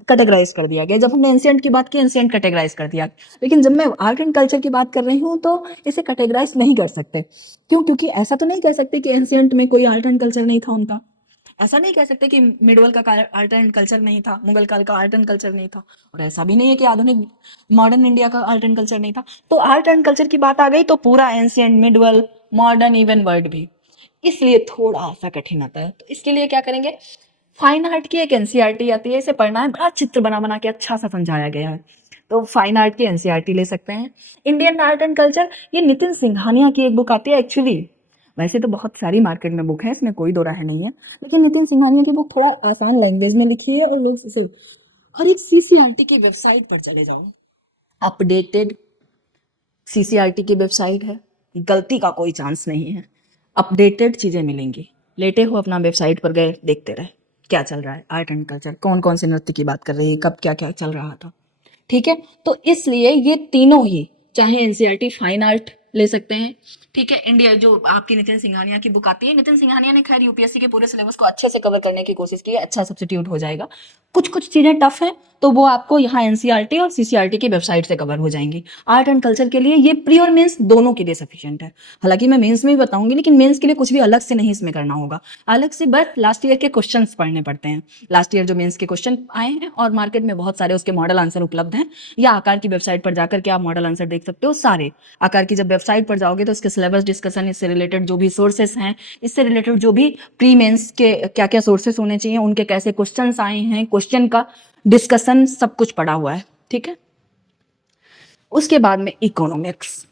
कैटेगराइज कर दिया गया, जब हमने एंशियंट की बात की एंशियंट कैटेगराइज कर दिया, लेकिन जब मैं आर्ट एंड कल्चर की बात कर रही हूँ तो इसे कैटेगराइज नहीं कर सकते। क्यों? क्योंकि ऐसा तो नहीं कह सकते कि एंशियंट में कोई आर्ट एंड कल्चर नहीं था उनका, ऐसा नहीं कह सकते कि मिडवल का आर्ट एंड कल्चर नहीं था, मुगल काल का आर्ट एंड कल्चर नहीं था, और ऐसा भी नहीं है कि आधुनिक मॉडर्न इंडिया का आर्ट एंड कल्चर नहीं था। तो आर्ट एंड कल्चर की बात आ गई तो पूरा ancient, medieval, modern, even world भी, इसलिए थोड़ा सा कठिन आता है। तो इसके लिए क्या करेंगे, फाइन आर्ट की एक एनसीईआरटी आती है, इसे पढ़ना है, बड़ा चित्र बना बना के अच्छा सा समझाया गया है, तो फाइन आर्ट की एनसीईआरटी ले सकते हैं। इंडियन आर्ट एंड कल्चर, ये नितिन सिंघानिया की एक बुक आती है एक्चुअली। वैसे तो बहुत सारी मार्केट में बुक है, इसमें कोई दो राय नहीं है, लेकिन नितिन सिंघानिया की बुक थोड़ा आसान लैंग्वेज में लिखी है और लोग इसे, और एक सीसीआरटी की वेबसाइट पर चले जाओ, अपडेटेड सीसीआरटी की वेबसाइट है, गलती का कोई चांस नहीं है, अपडेटेड चीज़ें मिलेंगी। लेटे हो अपना वेबसाइट पर गए, देखते रहे क्या चल रहा है, आर्ट एंड कल्चर कौन कौन से नृत्य की बात कर रही है, कब क्या क्या चल रहा था। ठीक है, तो इसलिए ये तीनों ही, चाहे एनसीईआरटी फाइन आर्ट ले सकते हैं। ठीक है, इंडिया जो आपकी नितिन सिंघानिया की बुक आती है, नितिन सिंघानिया ने खैर यूपीएससी के पूरे सिलेबस को अच्छे से कवर करने की कोशिश की है, अच्छा सब्स्टिट्यूट हो जाएगा। कुछ कुछ चीज़ें टफ हैं तो वो आपको यहाँ एनसीईआरटी और सीसीईआरटी की वेबसाइट से कवर हो जाएंगी। आर्ट एंड कल्चर के लिए ये प्री और मेंस दोनों के लिए सफिशिएंट है, हालांकि मैं मेंस में भी बताऊंगी, लेकिन मेंस के लिए कुछ भी अलग से नहीं इसमें करना होगा, अलग से बस लास्ट ईयर के क्वेश्चंस पढ़ने पड़ते हैं। लास्ट ईयर जो मेंस के क्वेश्चन आए हैं और मार्केट में बहुत सारे उसके मॉडल आंसर उपलब्ध हैं, या आकार की वेबसाइट पर जाकर के आप मॉडल आंसर देख सकते हो सारे। आकार की जब वेबसाइट पर जाओगे तो उसके सिलेबस डिस्कशन, इससे रिलेटेड जो भी सोर्सेस हैं, इससे रिलेटेड जो भी प्री मेंस के क्या क्या सोर्सेस होने चाहिए, उनके कैसे क्वेश्चंस आए हैं, क्वेश्चन का डिस्कशन सब कुछ पड़ा हुआ है। ठीक है, उसके बाद में इकोनॉमिक्स,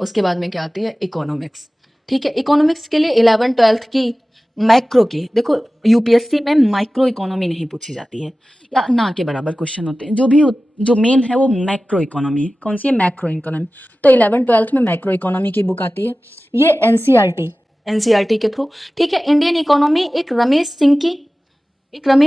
उसके बाद में क्या आती है, इकोनॉमिक्स। ठीक है, इकोनॉमिक्स के लिए 11th 12th की मैक्रो की, देखो यूपीएससी में माइक्रो इकोनॉमी नहीं पूछी जाती है, या ना के बराबर क्वेश्चन होते हैं, जो भी जो मेन है वो मैक्रो इकोनॉमी है। कौन सी है? Macro economy. तो 11th 12th में मैक्रो इकोनॉमी की बुक आती है, ये एनसीईआरटी के थ्रू। ठीक है, इंडियन इकोनॉमी एक रमेश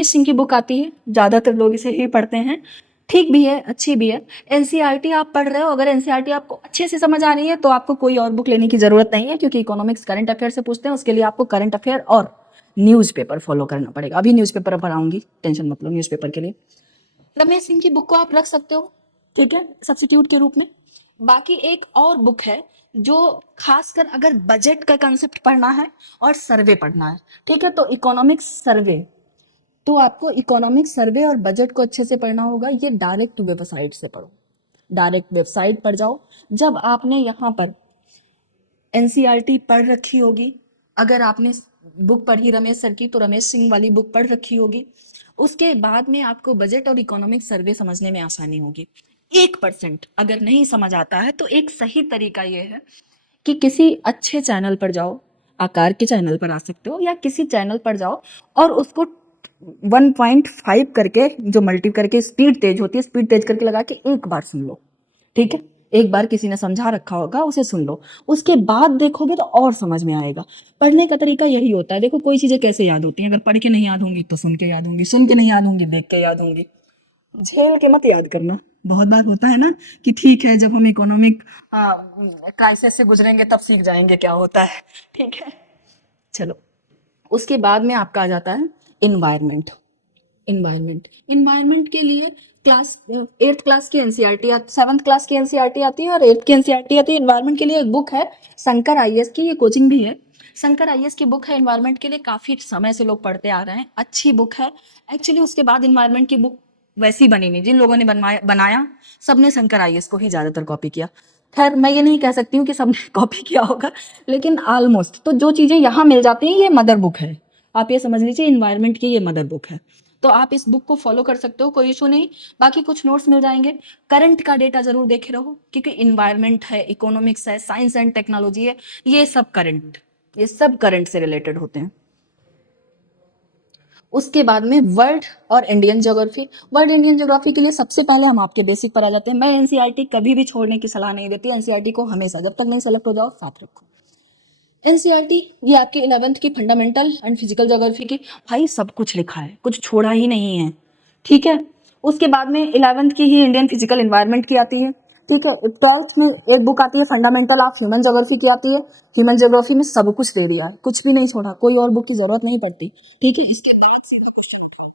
सिंह की बुक आती है, ज़्यादातर लोग इसे ही पढ़ते हैं, ठीक भी है, अच्छी भी है। एनसीईआरटी आप पढ़ रहे हो, अगर एनसीईआरटी आपको अच्छे से समझ आ रही है तो आपको कोई और बुक लेने की ज़रूरत नहीं है, क्योंकि इकोनॉमिक्स करंट अफेयर से पूछते हैं, उसके लिए आपको करंट अफेयर और न्यूज़पेपर फॉलो करना पड़ेगा। अभी न्यूज़पेपर पढ़ाऊंगी, टेंशन मत लो न्यूज़पेपर के लिए। रमेश सिंह की बुक को आप रख सकते हो, ठीक है, सब्स्टिट्यूट के रूप में। बाकी एक और बुक है जो खासकर अगर बजट का कंसेप्ट पढ़ना है और सर्वे पढ़ना है, ठीक है, तो इकोनॉमिक्स सर्वे, तो आपको इकोनॉमिक सर्वे और बजट को अच्छे से पढ़ना होगा। ये डायरेक्ट वेबसाइट से पढ़ो, डायरेक्ट वेबसाइट पर जाओ। जब आपने यहाँ पर एनसीईआरटी पढ़ रखी होगी, अगर आपने बुक पढ़ी रमेश सर की तो रमेश सिंह वाली बुक पढ़ रखी होगी, उसके बाद में आपको बजट और इकोनॉमिक सर्वे समझने में आसानी होगी। 1% अगर नहीं समझ आता है तो एक सही तरीका ये है कि किसी अच्छे चैनल पर जाओ, आकार के चैनल पर आ सकते हो, या किसी चैनल पर जाओ और उसको 1.5 करके, जो मल्टी करके स्पीड तेज होती है, स्पीड तेज करके लगा के एक बार सुन लो, ठीक है, एक बार किसी ने समझा रखा होगा उसे सुन लो, उसके बाद देखोगे तो और समझ में आएगा। पढ़ने का तरीका यही होता है। देखो कोई चीजें कैसे याद होती हैं, अगर पढ़ के नहीं याद होंगी तो सुन के याद होंगी, सुन के नहीं याद होंगी देख के याद होंगी। झेल के मत याद करना। बहुत बार होता है ना कि ठीक है जब हम इकोनॉमिक क्राइसिस से गुजरेंगे तब सीख जाएंगे क्या होता है, ठीक है। चलो, उसके बाद में आपका आ जाता है इन्वायरमेंट। इन्वायरमेंट के लिए क्लास 8th क्लास की एनसीईआरटी, 7th क्लास की एनसीईआरटी आती है और 8th की एनसीईआरटी आती है। इन्वायरमेंट के लिए एक बुक है शंकर आईएएस की, ये कोचिंग भी है, शंकर आईएएस की बुक है इन्वायरमेंट के लिए, काफी समय से लोग पढ़ते आ रहे हैं, अच्छी बुक है एक्चुअली। उसके बाद इन्वायरमेंट की बुक वैसी बनी नहीं, जिन लोगों ने बनाया सबने शंकर आईएएस को ही ज्यादातर कॉपी किया। खैर मैं ये नहीं कह सकती हूँ कि सबने कॉपी किया होगा, लेकिन ऑलमोस्ट तो जो चीजें यहाँ मिल जाती हैं ये मदर बुक है, आप ये समझ लीजिए इन्वायरमेंट की ये मदर बुक है। तो आप इस बुक को फॉलो कर सकते हो, कोई इशू नहीं। बाकी कुछ नोट्स मिल जाएंगे, करंट का डेटा जरूर देखे रहो, क्योंकि इन्वायरमेंट है, इकोनॉमिक्स है, साइंस एंड टेक्नोलॉजी है, ये सब करंट से रिलेटेड होते हैं। उसके बाद में वर्ल्ड और Indian geography. World Indian geography के लिए सबसे पहले हम आपके बेसिक पर आ जाते हैं। मैं एनसीईआरटी कभी भी छोड़ने की सलाह नहीं देती, एनसीईआरटी को हमेशा जब तक नहीं सेलेक्ट हो जाओ साथ रखो। एनसीईआरटी ये आपकी 11th की फंडामेंटल एंड फिजिकल ज्योग्राफी की, भाई सब कुछ लिखा है, कुछ छोड़ा ही नहीं है, ठीक है। उसके बाद में 11th की ही इंडियन फिजिकल एनवायरनमेंट की आती है, ठीक है। 12th में एक बुक आती है फंडामेंटल ऑफ ह्यूमन ज्योग्राफी की आती है। ह्यूमन ज्योग्राफी में सब कुछ दे दिया है, कुछ भी नहीं छोड़ा, कोई और बुक की जरूरत नहीं पड़ती, ठीक है। इसके बाद सीधा क्वेश्चन उठाओ,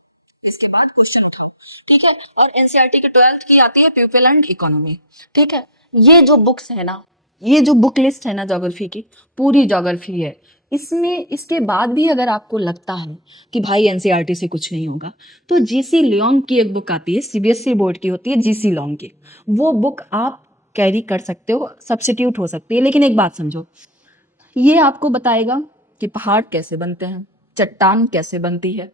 इसके बाद क्वेश्चन उठाओ, ठीक है। और एनसीईआरटी की 12th की आती है पीपल एंड इकोनॉमी, ठीक है। ये जो बुक्स है ना, ये जो बुक लिस्ट है ना ज्योग्राफी की, पूरी ज्योग्राफी है इसमें। इसके बाद भी अगर आपको लगता है कि भाई एनसीईआरटी से कुछ नहीं होगा, तो जीसी लियोंग की एक बुक आती है, सीबीएसई बोर्ड की होती है, जीसी लियोंग की, वो बुक आप कैरी कर सकते हो, सब्स्टिट्यूट हो सकती है। लेकिन एक बात समझो, ये आपको बताएगा कि पहाड़ कैसे बनते हैं, चट्टान कैसे बनती है,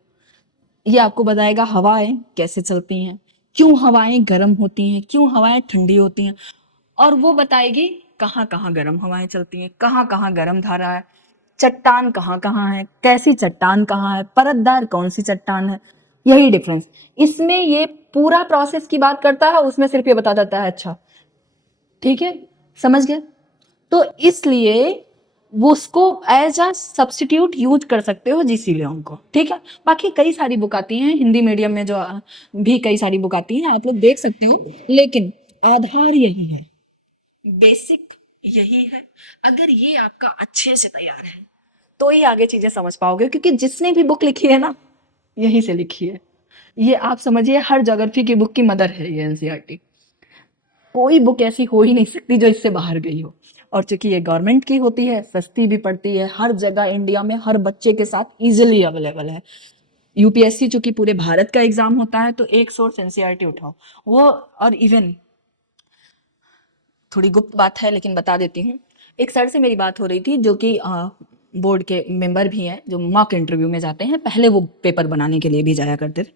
ये आपको बताएगा हवाएं कैसे चलती हैं, क्यों हवाएं गर्म होती हैं, क्यों हवाएं ठंडी होती हैं, और वो बताएगी कहाँ कहाँ गर्म हवाएं चलती हैं, कहाँ कहाँ गर्म धारा है, चट्टान कहाँ है, कैसी चट्टान कहाँ है, परतदार कौन सी चट्टान है, यही डिफरेंस। इसमें ये पूरा प्रोसेस की बात करता है, उसमें सिर्फ ये बता देता है, अच्छा ठीक है, समझ गए। तो इसलिए वो उसको एज अ सब्स्टिट्यूट यूज कर सकते हो जीसी लियोंग को, ठीक है। बाकी कई सारी बुक आती हैं हिंदी मीडियम में, जो भी कई सारी बुक आती हैं, आप लोग देख सकते हो, लेकिन आधार यही है, बेसिक यही है। अगर ये आपका अच्छे से तैयार है तो ही आगे चीजें समझ पाओगे, क्योंकि जिसने भी बुक लिखी है ना, यहीं से लिखी है। ये आप समझिए हर ज्योग्राफी की बुक की मदर है ये एनसीईआरटी, कोई बुक ऐसी हो ही नहीं सकती जो इससे बाहर गई हो। और चूंकि ये गवर्नमेंट की होती है, सस्ती भी पड़ती है, हर जगह इंडिया में हर बच्चे के साथ इजिली अवेलेबल है। यूपीएससी चूंकि पूरे भारत का एग्जाम होता है, तो एक सोर्स एनसीईआरटी उठाओ वो। और इवन थोड़ी गुप्त बात है लेकिन बता देती हूँ, एक सर से मेरी बात हो रही थी जो कि बोर्ड के मेंबर भी हैं, जो मॉक इंटरव्यू में जाते हैं, पहले वो पेपर बनाने के लिए भी जाया करते थे।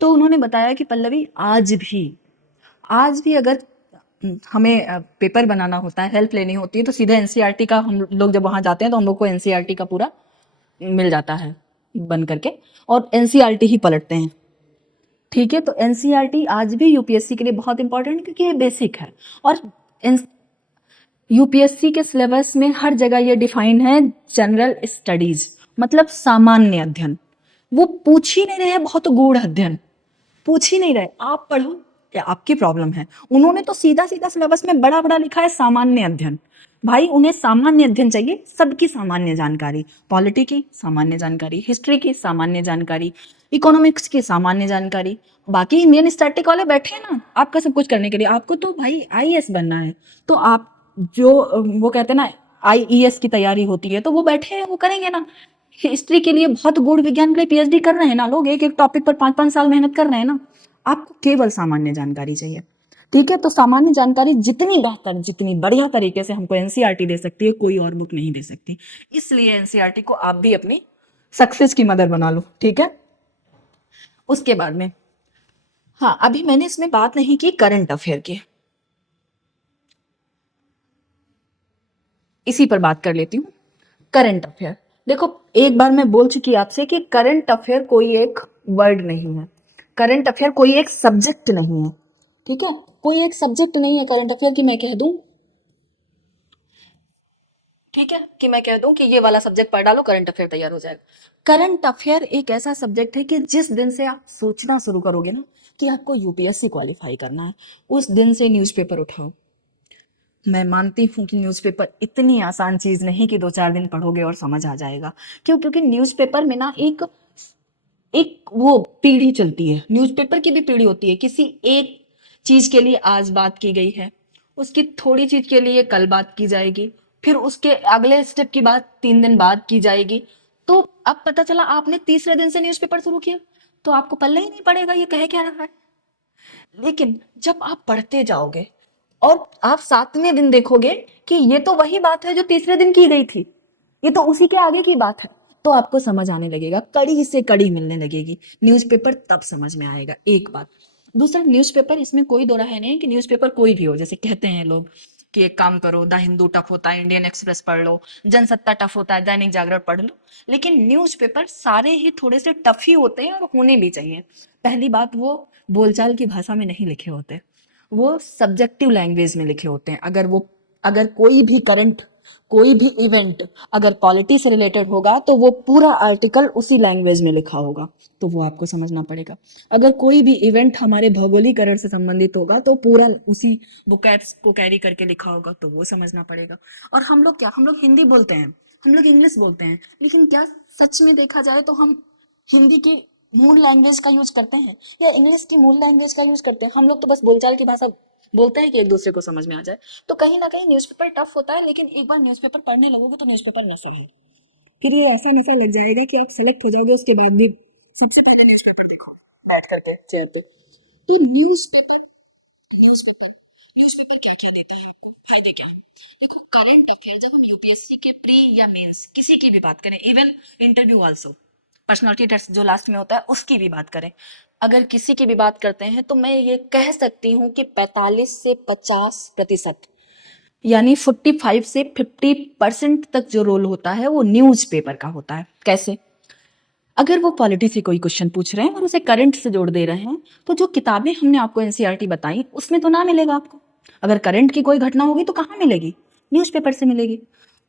तो उन्होंने बताया कि पल्लवी आज भी अगर हमें पेपर बनाना होता है, हेल्प लेनी होती है, तो सीधा एनसीईआरटी का, हम लोग जब वहां जाते हैं तो हम लोग को एनसीईआरटी का पूरा मिल जाता है बन करके, और एनसीईआरटी ही पलटते हैं, ठीक है। तो एनसीईआरटी आज भी यूपीएससी के लिए बहुत इंपॉर्टेंट, क्योंकि ये बेसिक है। और यूपीएससी के सिलेबस में हर जगह ये डिफाइन है, जनरल स्टडीज मतलब सामान्य अध्ययन। वो पूछ ही नहीं रहे बहुत गूढ़ अध्ययन, पूछ ही नहीं रहे, आप पढ़ो ये आपकी प्रॉब्लम है। उन्होंने तो सीधा सीधा सिलेबस में बड़ा बड़ा लिखा है सामान्य अध्ययन। भाई उन्हें सामान्य अध्ययन चाहिए, सबकी सामान्य जानकारी, पॉलिटी की सामान्य जानकारी, हिस्ट्री की सामान्य जानकारी, इकोनॉमिक्स की सामान्य जानकारी। बाकी इंडियन स्टैटिक वाले बैठे हैं ना आपका सब कुछ करने के लिए। आपको तो भाई आईएएस बनना है, तो आप जो वो कहते हैं ना आईईएस की तैयारी होती है, तो वो बैठे हैं, वो करेंगे ना। हिस्ट्री के लिए बहुत गूढ़ विज्ञान के लिए पीएचडी कर रहे हैं ना लोग, एक एक टॉपिक पर 5-5 साल मेहनत कर रहे हैं ना। आपको केवल सामान्य जानकारी चाहिए, ठीक है। तो सामान्य जानकारी जितनी बेहतर, जितनी बढ़िया तरीके से हमको एनसीईआरटी दे सकती है, कोई और बुक नहीं दे सकती। इसलिए एनसीईआरटी को आप भी अपनी सक्सेस की मदद बना लो, ठीक है। उसके बाद में, हाँ, अभी मैंने इसमें बात नहीं की करंट अफेयर की, इसी पर बात कर लेती हूँ। करंट अफेयर, देखो एक बार मैं बोल चुकी आपसे कि करंट अफेयर कोई एक वर्ड नहीं है, करंट अफेयर कोई एक सब्जेक्ट नहीं है, ठीक है। कोई एक सब्जेक्ट नहीं है करंट अफेयर की मैं कह दूं, ठीक है, कि मैं कह दूं कि ये वाला सब्जेक्ट पढ़ डालो करंट अफेयर तैयार हो जाएगा। करंट अफेयर एक ऐसा सब्जेक्ट है कि जिस दिन से आप सोचना शुरू करोगे ना कि आपको यूपीएससी क्वालिफाई करना है, उस दिन से न्यूज़पेपर उठाओ। मैं मानती हूँ कि न्यूज़पेपर इतनी आसान चीज नहीं कि 2-4 दिन पढ़ोगे और समझ आ जाएगा। क्यों? क्योंकि न्यूज़पेपर में ना एक एक वो पीढ़ी चलती है, न्यूज़पेपर की भी पीढ़ी होती है। किसी एक चीज के लिए आज बात की गई है, उसकी थोड़ी चीज के लिए कल बात की जाएगी, फिर उसके अगले स्टेप की बात 3 दिन बाद की जाएगी। तो अब पता चला आपने तीसरे दिन से न्यूज़पेपर शुरू किया, तो आपको पल्ले ही नहीं पड़ेगा ये कह क्या रहा है। लेकिन जब आप पढ़ते जाओगे और आप 7वें दिन देखोगे कि ये तो वही बात है जो तीसरे दिन की गई थी, ये तो उसी के आगे की बात है, तो आपको समझ आने लगेगा, कड़ी से कड़ी मिलने लगेगी। न्यूज़पेपर तब समझ में आएगा, एक बात। दूसरा, न्यूज़पेपर, इसमें कोई दो राय नहीं है कि न्यूज़पेपर कोई भी हो। जैसे कहते हैं लोग कि एक काम करो, द हिंदू टफ होता है, इंडियन एक्सप्रेस पढ़ लो, जनसत्ता टफ होता है, दैनिक जागरण पढ़ लो। लेकिन न्यूज़पेपर सारे ही थोड़े से टफ ही होते हैं और होने भी चाहिए। पहली बात, वो बोलचाल की भाषा में नहीं लिखे होते, वो सब्जेक्टिव लैंग्वेज में लिखे होते हैं। अगर कोई भी करंट, कोई भी इवेंट अगर पॉलिटी से रिलेटेड होगा तो वो पूरा आर्टिकल उसी लैंग्वेज में लिखा होगा, तो वो आपको समझना पड़ेगा। अगर कोई भी इवेंट हमारे भौगोलिकरण से संबंधित होगा तो पूरा उसी बुकैब्स को कैरी करके लिखा होगा, तो वो समझना पड़ेगा। और हम लोग क्या, हम लोग हिंदी बोलते हैं, हम लोग इंग्लिश बोलते हैं, लेकिन क्या सच में देखा जाए तो हम हिंदी की मूल लैंग्वेज का यूज करते हैं या इंग्लिश की मूल लैंग्वेज का यूज करते हैं? हम लोग तो बस बोलचाल की भाषा बोलते हैं कि एक दूसरे को समझ में आ जाए। तो कहीं ना कहीं न्यूज़पेपर टफ होता है, लेकिन एक बार न्यूज़पेपर पढ़ने लगोगे तो न्यूज़पेपर नशा है, फिर ये ऐसा नशा लग जाएगा कि आप सेलेक्ट हो जाओगे उसके बाद भी सबसे पहले न्यूज़पेपर देखो बैठ करके चेयर पे। तो न्यूज़पेपर न्यूज़पेपर क्या क्या देता है आपको, फायदे क्या हैं? देखो, करंट अफेयर जब हम यूपीएससी के प्री या मेंस किसी की भी बात करें, even interview also, personality test जो लास्ट में होता है उसकी भी बात करें, अगर किसी की भी बात करते हैं, तो मैं ये कह सकती हूँ कि 45 से 50% यानी 45 से 50% तक जो रोल होता है वो न्यूज़पेपर का होता है। कैसे? अगर वो पॉलिटी से कोई क्वेश्चन पूछ रहे हैं और उसे करंट से जोड़ दे रहे हैं, तो जो किताबें हमने आपको एनसीईआरटी बताई उसमें तो ना मिलेगा आपको। अगर करंट की कोई घटना होगी तो कहाँ मिलेगी? न्यूज़पेपर से मिलेगी।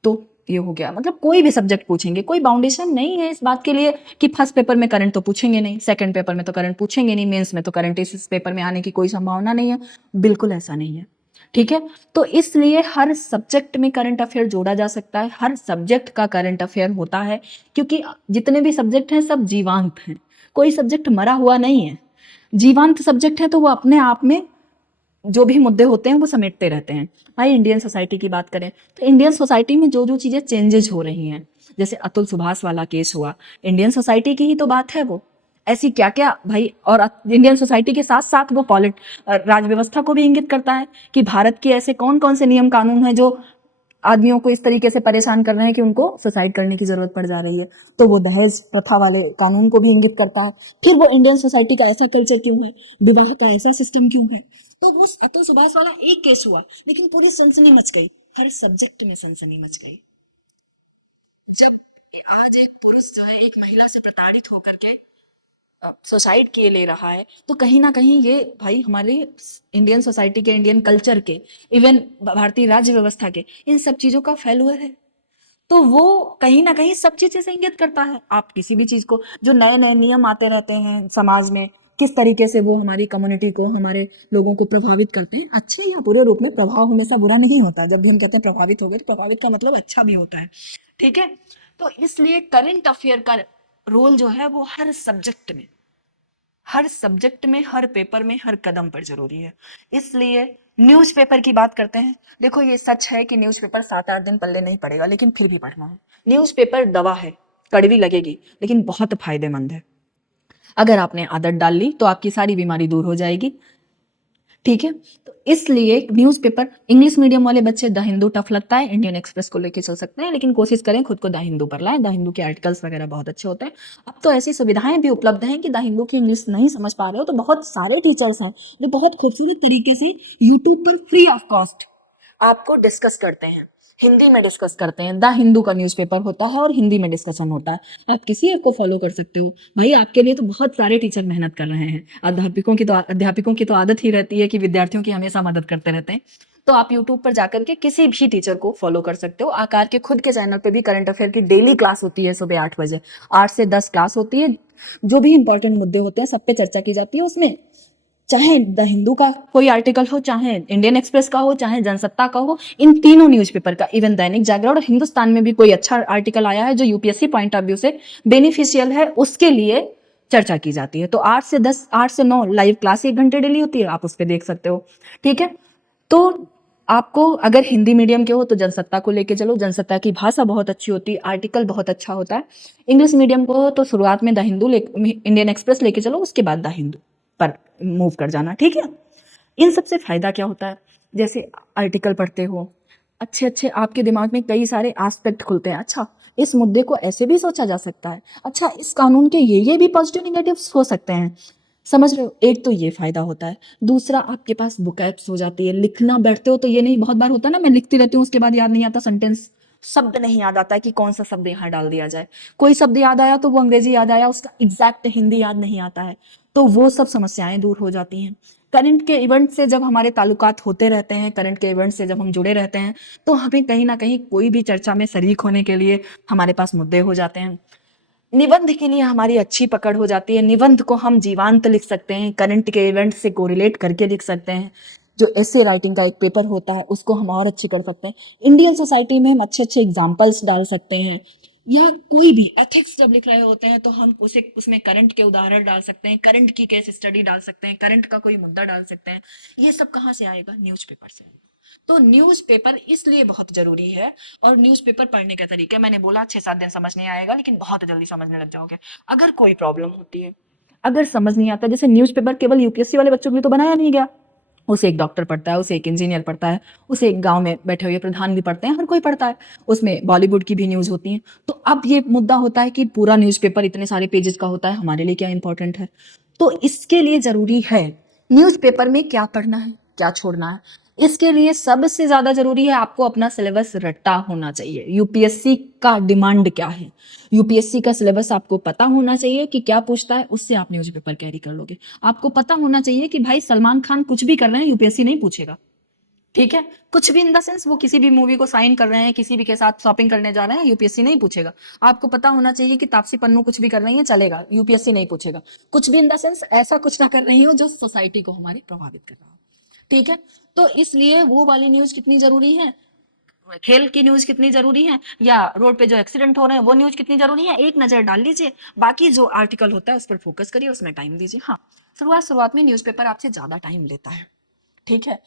तो ये हो गया, मतलब कोई भी सब्जेक्ट पूछेंगे, कोई बाउंडेशन नहीं है इस बात के लिए कि फर्स्ट पेपर में करंट तो पूछेंगे नहीं, सेकंड पेपर में तो करंट पूछेंगे नहीं, मेंस में तो करंट इस पेपर में आने की कोई संभावना नहीं है। बिल्कुल ऐसा नहीं है, ठीक है। तो इसलिए हर सब्जेक्ट में करंट अफेयर जोड़ा जा सकता है, हर सब्जेक्ट का करंट अफेयर होता है, क्योंकि जितने भी सब्जेक्ट हैं सब जीवांत हैं, कोई सब्जेक्ट मरा हुआ नहीं है। जीवांत सब्जेक्ट है तो वो अपने आप में जो भी मुद्दे होते हैं वो समेटते रहते हैं। भाई इंडियन सोसाइटी की बात करें तो इंडियन सोसाइटी में जो जो चीज़ें चेंजेस हो रही हैं, जैसे अतुल सुभाष वाला केस हुआ, इंडियन सोसाइटी की ही तो बात है वो। ऐसी क्या क्या भाई, और इंडियन सोसाइटी के साथ साथ वो राज व्यवस्था को भी इंगित करता है कि भारत के ऐसे कौन कौन से नियम कानून हैं जो आदमियों को इस तरीके से परेशान कर रहे हैं कि उनको सुसाइड करने की जरूरत पड़ जा रही है। तो वो दहेज प्रथा वाले कानून को भी इंगित करता है। फिर वो इंडियन सोसाइटी का ऐसा कल्चर क्यों है, विवाह का ऐसा सिस्टम क्यों है। तो उस अतुल सुभाष वाला एक केस हुआ, लेकिन पूरी सनसनी मच गई, हर सब्जेक्ट में सनसनी मच गई। जब आज एक पुरुष जो है एक महिला से प्रताड़ित होकर के सुसाइड किए ले रहा है, तो कहीं ना कहीं ये भाई हमारे इंडियन सोसाइटी के, इंडियन कल्चर के, इवन भारतीय राज्य व्यवस्था के, इन सब चीजों का फेल्यूर है। तो वो कहीं ना कहीं सब चीजें से इंगित करता है। आप किसी भी चीज को, जो नए नए नियम आते रहते हैं समाज में, किस तरीके से वो हमारी कम्युनिटी को, हमारे लोगों को प्रभावित करते हैं, अच्छे या बुरे रूप में। प्रभाव हमेशा बुरा नहीं होता, जब भी हम कहते हैं प्रभावित हो गए, तो प्रभावित का मतलब अच्छा भी होता है, ठीक है। तो इसलिए करंट अफेयर का रोल जो है वो हर सब्जेक्ट में, हर पेपर में, हर कदम पर जरूरी है। इसलिए न्यूज़पेपर की बात करते हैं। देखो ये सच है कि न्यूज़पेपर 7-8 दिन पल्ले नहीं पड़ेगा, लेकिन फिर भी पढ़ना है। न्यूज़पेपर दवा है, कड़वी लगेगी लेकिन बहुत फायदेमंद है। अगर आपने आदत डाल ली तो आपकी सारी बीमारी दूर हो जाएगी, ठीक है। तो इसलिए न्यूज़पेपर, इंग्लिश मीडियम वाले बच्चे द हिंदू टफ लगता है, इंडियन एक्सप्रेस को लेके चल सकते हैं, लेकिन कोशिश करें खुद को द हिंदू पर लाएं। द हिंदू के आर्टिकल्स वगैरह बहुत अच्छे होते हैं। अब तो ऐसी सुविधाएं भी उपलब्ध हैं कि द हिंदू की इंग्लिश नहीं समझ पा रहे हो तो बहुत सारे टीचर्स हैं जो बहुत खूबसूरत तरीके से यूट्यूब पर फ्री ऑफ कॉस्ट आपको डिस्कस करते हैं, हिंदी में डिस्कस करते हैं। द हिंदू का न्यूज़पेपर होता है और हिंदी में डिस्कशन होता है। आप किसी एक को फॉलो कर सकते हो। भाई आपके लिए तो बहुत सारे टीचर मेहनत कर रहे हैं। अध्यापकों की तो आदत ही रहती है कि विद्यार्थियों की हमेशा मदद करते रहते हैं। तो आप यूट्यूब पर जाकर के किसी भी टीचर को फॉलो कर सकते हो। आकार के खुद के चैनल पे भी करंट अफेयर की डेली क्लास होती है, सुबह 8 बजे, 8 से 10 क्लास होती है। जो भी इंपॉर्टेंट मुद्दे होते हैं सब पे चर्चा की जाती है उसमें। चाहे द हिंदू का कोई आर्टिकल हो, चाहे इंडियन एक्सप्रेस का हो, चाहे जनसत्ता का हो, इन तीनों न्यूज़पेपर का, इवन दैनिक जागरण और हिंदुस्तान में भी कोई अच्छा आर्टिकल आया है जो यूपीएससी पॉइंट ऑफ व्यू से बेनिफिशियल है, उसके लिए चर्चा की जाती है। तो 8 से 10, 8 से 9 लाइव क्लास 1 घंटे डेली होती है, आप उस पर देख सकते हो, ठीक है। तो आपको अगर हिंदी मीडियम के हो तो जनसत्ता को लेके चलो, जनसत्ता की भाषा बहुत अच्छी होती है, आर्टिकल बहुत अच्छा होता है। इंग्लिश मीडियम को हो तो शुरुआत में द हिंदू, इंडियन एक्सप्रेस लेके चलो, उसके बाद द हिंदू पर मूव कर जाना, ठीक है। इन सबसे फायदा क्या होता है, जैसे आर्टिकल पढ़ते हो, अच्छे अच्छे आपके दिमाग में कई सारे एस्पेक्ट खुलते हैं। अच्छा, इस मुद्दे को ऐसे भी सोचा जा सकता है, अच्छा इस कानून के ये भी पॉजिटिव निगेटिव्स हो सकते हैं, समझ रहे हो। एक तो ये फायदा होता है। दूसरा, आपके पास बुकैप्स हो जाती है, लिखना बैठते हो तो ये नहीं, बहुत बार होता है ना, मैं लिखती रहती हूँ उसके बाद याद नहीं आता सेंटेंस, शब्द नहीं याद आता है कि कौन सा शब्द यहाँ डाल दिया जाए। कोई शब्द याद आया तो वो अंग्रेजी याद आया, उसका एग्जैक्ट हिंदी याद नहीं आता है, तो वो सब समस्याएं दूर हो जाती हैं। करंट के इवेंट से जब हमारे ताल्लुकात होते रहते हैं, करंट के इवेंट से जब हम जुड़े रहते हैं, तो हमें कहीं ना कहीं कोई भी चर्चा में शरीक होने के लिए हमारे पास मुद्दे हो जाते हैं। निबंध के लिए हमारी अच्छी पकड़ हो जाती है, निबंध को हम जीवांत लिख सकते हैं, करंट के इवेंट से कोरिलेट करके लिख सकते हैं। जो एसे राइटिंग का एक पेपर होता है उसको हम और अच्छी कर सकते हैं। इंडियन सोसाइटी में हम अच्छे अच्छे एग्जाम्पल्स डाल सकते हैं, या कोई भी एथिक्स जब लिख रहे होते हैं तो हम उसे उसमें करंट के उदाहरण डाल सकते हैं, करंट की केस स्टडी डाल सकते हैं, करंट का कोई मुद्दा डाल सकते हैं। ये सब कहाँ से आएगा? न्यूज़पेपर से। तो न्यूज़पेपर इसलिए बहुत जरूरी है। और न्यूज़पेपर पढ़ने का तरीका मैंने बोला 6-7 दिन समझ नहीं आएगा, लेकिन बहुत जल्दी समझने लग जाओगे। अगर कोई प्रॉब्लम होती है, अगर समझ नहीं आता, जैसे न्यूज़पेपर केवल यूपीएससी वाले बच्चों के लिए तो बनाया नहीं गया, उसे एक डॉक्टर पढ़ता है, उसे एक इंजीनियर पढ़ता है, उसे एक गांव में बैठे हुए प्रधान भी पढ़ते हैं, हर कोई पढ़ता है। उसमें बॉलीवुड की भी न्यूज़ होती है। तो अब ये मुद्दा होता है कि पूरा न्यूज़पेपर इतने सारे पेजेस का होता है, हमारे लिए क्या इंपॉर्टेंट है। तो इसके लिए जरूरी है न्यूज़पेपर में क्या पढ़ना है, क्या छोड़ना है। इसके लिए सबसे ज्यादा जरूरी है आपको अपना सिलेबस रट्टा होना चाहिए। यूपीएससी का डिमांड क्या है, यूपीएससी का सिलेबस आपको पता होना चाहिए कि क्या पूछता है, उससे आप न्यूज़पेपर कैरी कर लोगे। आपको पता होना चाहिए कि भाई सलमान खान कुछ भी कर रहे हैं यूपीएससी नहीं पूछेगा, ठीक है। कुछ भी इन द सेंस, वो किसी भी मूवी को साइन कर रहे हैं, किसी भी के साथ शॉपिंग करने जा रहे हैं, यूपीएससी नहीं पूछेगा। आपको पता होना चाहिए कि तापसी पन्नू कुछ भी कर रही है चलेगा, यूपीएससी नहीं पूछेगा। कुछ भी इन द सेंस ऐसा कुछ ना कर रही हो जो सोसाइटी को हमारी प्रभावित कर रहा हो, ठीक है। तो इसलिए वो वाली न्यूज कितनी जरूरी है, खेल की न्यूज कितनी जरूरी है, या रोड पे जो एक्सीडेंट हो रहे हैं वो न्यूज कितनी जरूरी है, एक नजर डाल लीजिए। बाकी जो आर्टिकल होता है उस पर फोकस करिए, उसमें टाइम दीजिए। हाँ, शुरुआत में न्यूज़पेपर आपसे ज्यादा टाइम लेता है, ठीक है।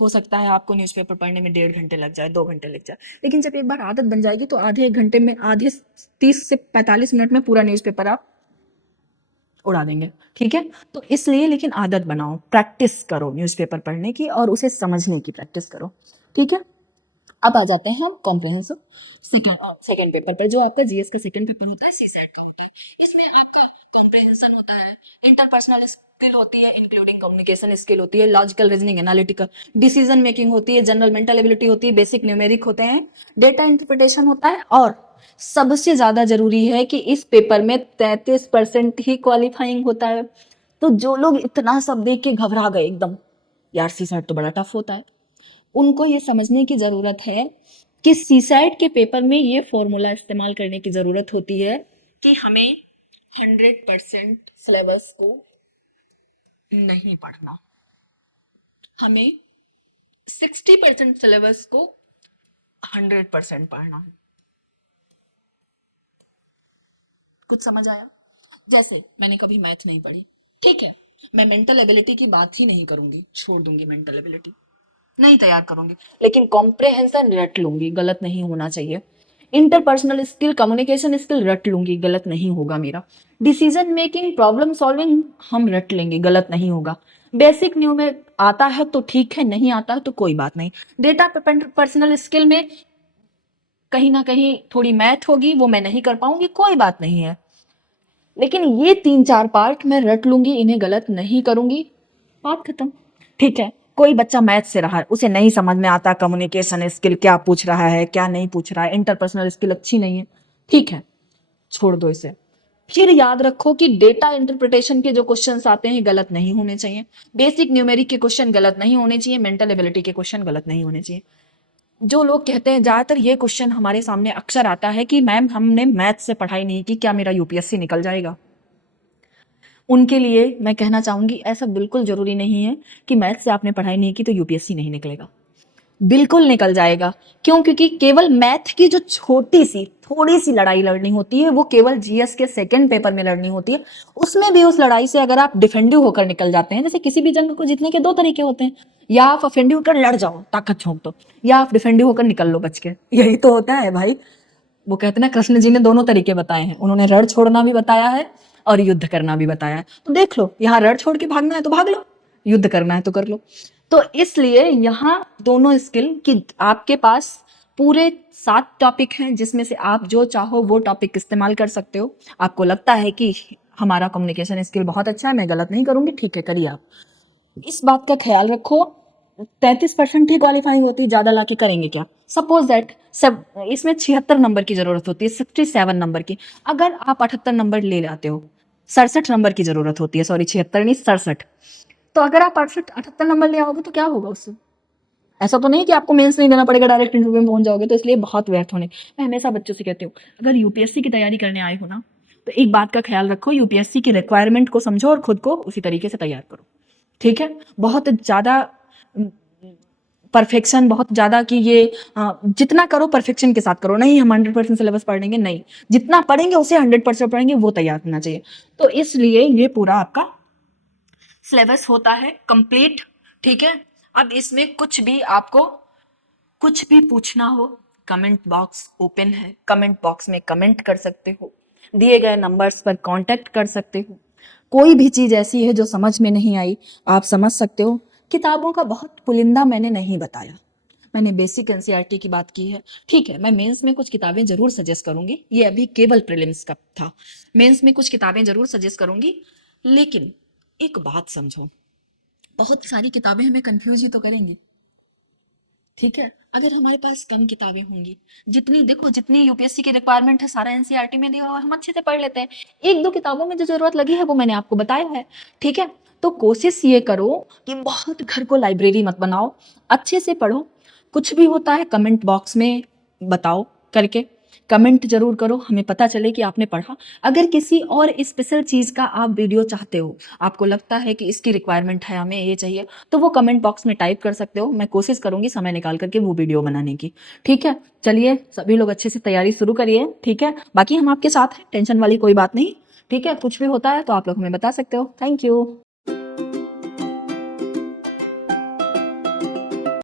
हो सकता है आपको न्यूज़पेपर पढ़ने में 1.5 घंटे लग जाए, 2 घंटे लग जाए, लेकिन जब एक बार आदत बन जाएगी तो आधे 1 घंटे में, आधे 30 से 45 मिनट में पूरा न्यूज़पेपर आप उड़ा देंगे, ठीक है। तो इसलिए लेकिन आदत बनाओ, प्रैक्टिस करो न्यूज़पेपर पढ़ने की और उसे समझने की प्रैक्टिस करो, ठीक है। अब आ जाते हैं हम कॉम्प्रिहेंसिव सेकेंड पेपर पर, जो आपका जीएस का सेकेंड पेपर होता है, सीसैट का होता है। इसमें आपका कॉम्प्रिहेंशन होता है, इंटरपर्सनल स्किल होती है, इंक्लूडिंग कम्युनिकेशन स्किल होती है, logical reasoning, analytical decision making होती है, जनरल मेंटल एबिलिटी होती है, बेसिक न्यूमेरिक होते हैं, डेटा इंटरप्रिटेशन होता है, और सबसे ज्यादा जरूरी है कि इस पेपर में 33% ही क्वालिफाइंग होता है। तो जो लोग इतना सब देख के घबरा गए एकदम, यार सीसैट तो बड़ा टफ होता है, उनको ये समझने की जरूरत है कि सीसैट के पेपर में ये फॉर्मूला इस्तेमाल करने की जरूरत होती है कि हमें 100% सिलेबस को नहीं पढ़ना, हमें 60% सिलेबस को 100% पढ़ना है। कुछ समझ आया? जैसे मैंने कभी मैथ नहीं पढ़ी, ठीक है, मैं मेंटल एबिलिटी की बात ही नहीं करूंगी, छोड़ दूंगी, मेंटल एबिलिटी नहीं तैयार करूंगी, लेकिन कॉम्प्रेहेंशन रट लूंगी, गलत नहीं होना चाहिए। इंटरपर्सनल स्किल, कम्युनिकेशन स्किल रट लूंगी, गलत नहीं होगा मेरा। डिसीजन मेकिंग, प्रॉब्लम सॉल्विंग हम रट लेंगे, गलत नहीं होगा। बेसिक न्यू में आता है तो ठीक है, नहीं आता है तो कोई बात नहीं। डेटा पर्सनल स्किल में कहीं ना कहीं थोड़ी मैथ होगी, वो मैं नहीं कर पाऊंगी, कोई बात नहीं है, लेकिन ये 3-4 पार्ट मैं रट लूंगी, इन्हें गलत नहीं करूंगी, बात खत्म। ठीक है, कोई बच्चा मैथ से रहा है, उसे नहीं समझ में आता कम्युनिकेशन स्किल क्या पूछ रहा है क्या नहीं पूछ रहा है, इंटरपर्सनल स्किल अच्छी नहीं है, ठीक है, छोड़ दो इसे। फिर याद रखो कि डेटा इंटरप्रिटेशन के जो क्वेश्चंस आते हैं गलत नहीं होने चाहिए, बेसिक न्यूमेरिक के क्वेश्चन गलत नहीं होने चाहिए, मेंटल एबिलिटी के क्वेश्चन गलत नहीं होने चाहिए। जो लोग कहते हैं, ज्यादातर ये क्वेश्चन हमारे सामने अक्सर आता है कि मैम हमने मैथ से पढ़ाई नहीं की, क्या मेरा यूपीएससी निकल जाएगा? उनके लिए मैं कहना चाहूंगी ऐसा बिल्कुल जरूरी नहीं है कि मैथ से आपने पढ़ाई नहीं की तो यूपीएससी नहीं निकलेगा, बिल्कुल निकल जाएगा। क्यों? क्योंकि केवल मैथ की जो छोटी सी थोड़ी सी लड़ाई लड़नी होती है वो केवल जीएस के सेकंड पेपर में लड़नी होती है। उसमें भी उस लड़ाई से अगर आप डिफेंडिव होकर निकल जाते हैं, जैसे किसी भी जंग को जीतने के दो तरीके होते हैं, या आप अफेंडिव होकर लड़ जाओ ताकत झोंक दो, या आप डिफेंडिव होकर निकल लो बच के, यही तो होता है भाई। वो कहते हैं ना, कृष्ण जी ने दोनों तरीके बताए हैं, उन्होंने रण छोड़ना भी बताया है और युद्ध करना भी बताया है। तो देख लो, यहाँ रण छोड़ के भागना है तो भाग लो, युद्ध करना है तो कर लो। तो इसलिए यहाँ दोनों स्किल की आपके पास पूरे 7 टॉपिक हैं, जिसमें से आप जो चाहो वो टॉपिक इस्तेमाल कर सकते हो। आपको लगता है कि हमारा कम्युनिकेशन स्किल बहुत अच्छा है, मैं गलत नहीं करूंगी, ठीक है, करिए आप। इस बात का ख्याल रखो, 33% ही क्वालिफाई होती, ज्यादा लाके करेंगे क्या? सपोज दैट सब इसमें 76 नंबर की जरूरत होती है, 67 नंबर की, अगर आप 78 नंबर ले जाते हो, 67 नंबर की जरूरत होती है, सॉरी 76 नहीं 67, तो अगर आप 78 नंबर ले आओगे तो क्या होगा उससे? ऐसा तो नहीं कि आपको मेंस नहीं देना पड़ेगा, डायरेक्ट इंटरव्यू में पहुंच जाओगे, तो इसलिए बहुत व्यर्थ होने। मैं हमेशा बच्चों से कहती हूँ, अगर यूपीएससी की तैयारी करने आए हो ना, तो एक बात का ख्याल रखो, यूपीएससी की रिक्वायरमेंट को समझो और खुद को उसी तरीके से तैयार करो, ठीक है? बहुत ज़्यादा परफेक्शन, बहुत ज़्यादा कि ये जितना करो परफेक्शन के साथ करो, नहीं हम 100% सिलेबस पढ़ेंगे, नहीं, जितना पढ़ेंगे उसे 100% पढ़ेंगे, वो तैयार होना चाहिए। तो इसलिए ये पूरा आपका सिलेबस होता है कंप्लीट, ठीक है? अब इसमें कुछ भी पूछना हो, कमेंट बॉक्स ओपन है, कमेंट बॉक्स में कमेंट कर सकते हो, दिए गए नंबर्स पर कांटेक्ट कर सकते हो। कोई भी चीज़ ऐसी है जो समझ में नहीं आई, आप समझ सकते हो। किताबों का बहुत पुलिंदा मैंने नहीं बताया, मैंने बेसिक एनसीईआरटी की बात की है, ठीक है? मैं मेंस में कुछ किताबें जरूर सजेस्ट करूंगी, ये अभी केवल प्रीलिम्स का था, मेंस में कुछ किताबें जरूर सजेस्ट करूंगी, लेकिन एक बात समझो, बहुत सारी किताबें हमें कंफ्यूज ही तो करेंगी, ठीक है? अगर हमारे पास कम किताबें होंगी, जितनी देखो जितनी यूपीएससी की रिक्वायरमेंट है सारा एनसीईआरटी में दिया हुआ है, हम अच्छे से पढ़ लेते हैं। एक दो किताबों में जो जरूरत लगी है वो मैंने आपको बताया है, ठीक है? तो कोशिश ये करो कि बहुत घर को लाइब्रेरी मत बनाओ, अच्छे से पढ़ो। कुछ भी होता है कमेंट बॉक्स में बताओ करके, कमेंट जरूर करो, हमें पता चले कि आपने पढ़ा। अगर किसी और स्पेशल चीज़ का आप वीडियो चाहते हो, आपको लगता है कि इसकी रिक्वायरमेंट है, हमें ये चाहिए, तो वो कमेंट बॉक्स में टाइप कर सकते हो, मैं कोशिश करूंगी समय निकाल करके वो वीडियो बनाने की, ठीक है? चलिए, सभी लोग अच्छे से तैयारी शुरू करिए, ठीक है? बाकी हम आपके साथ हैं, टेंशन वाली कोई बात नहीं, ठीक है? कुछ भी होता है तो आप लोग हमें बता सकते हो। Thank you.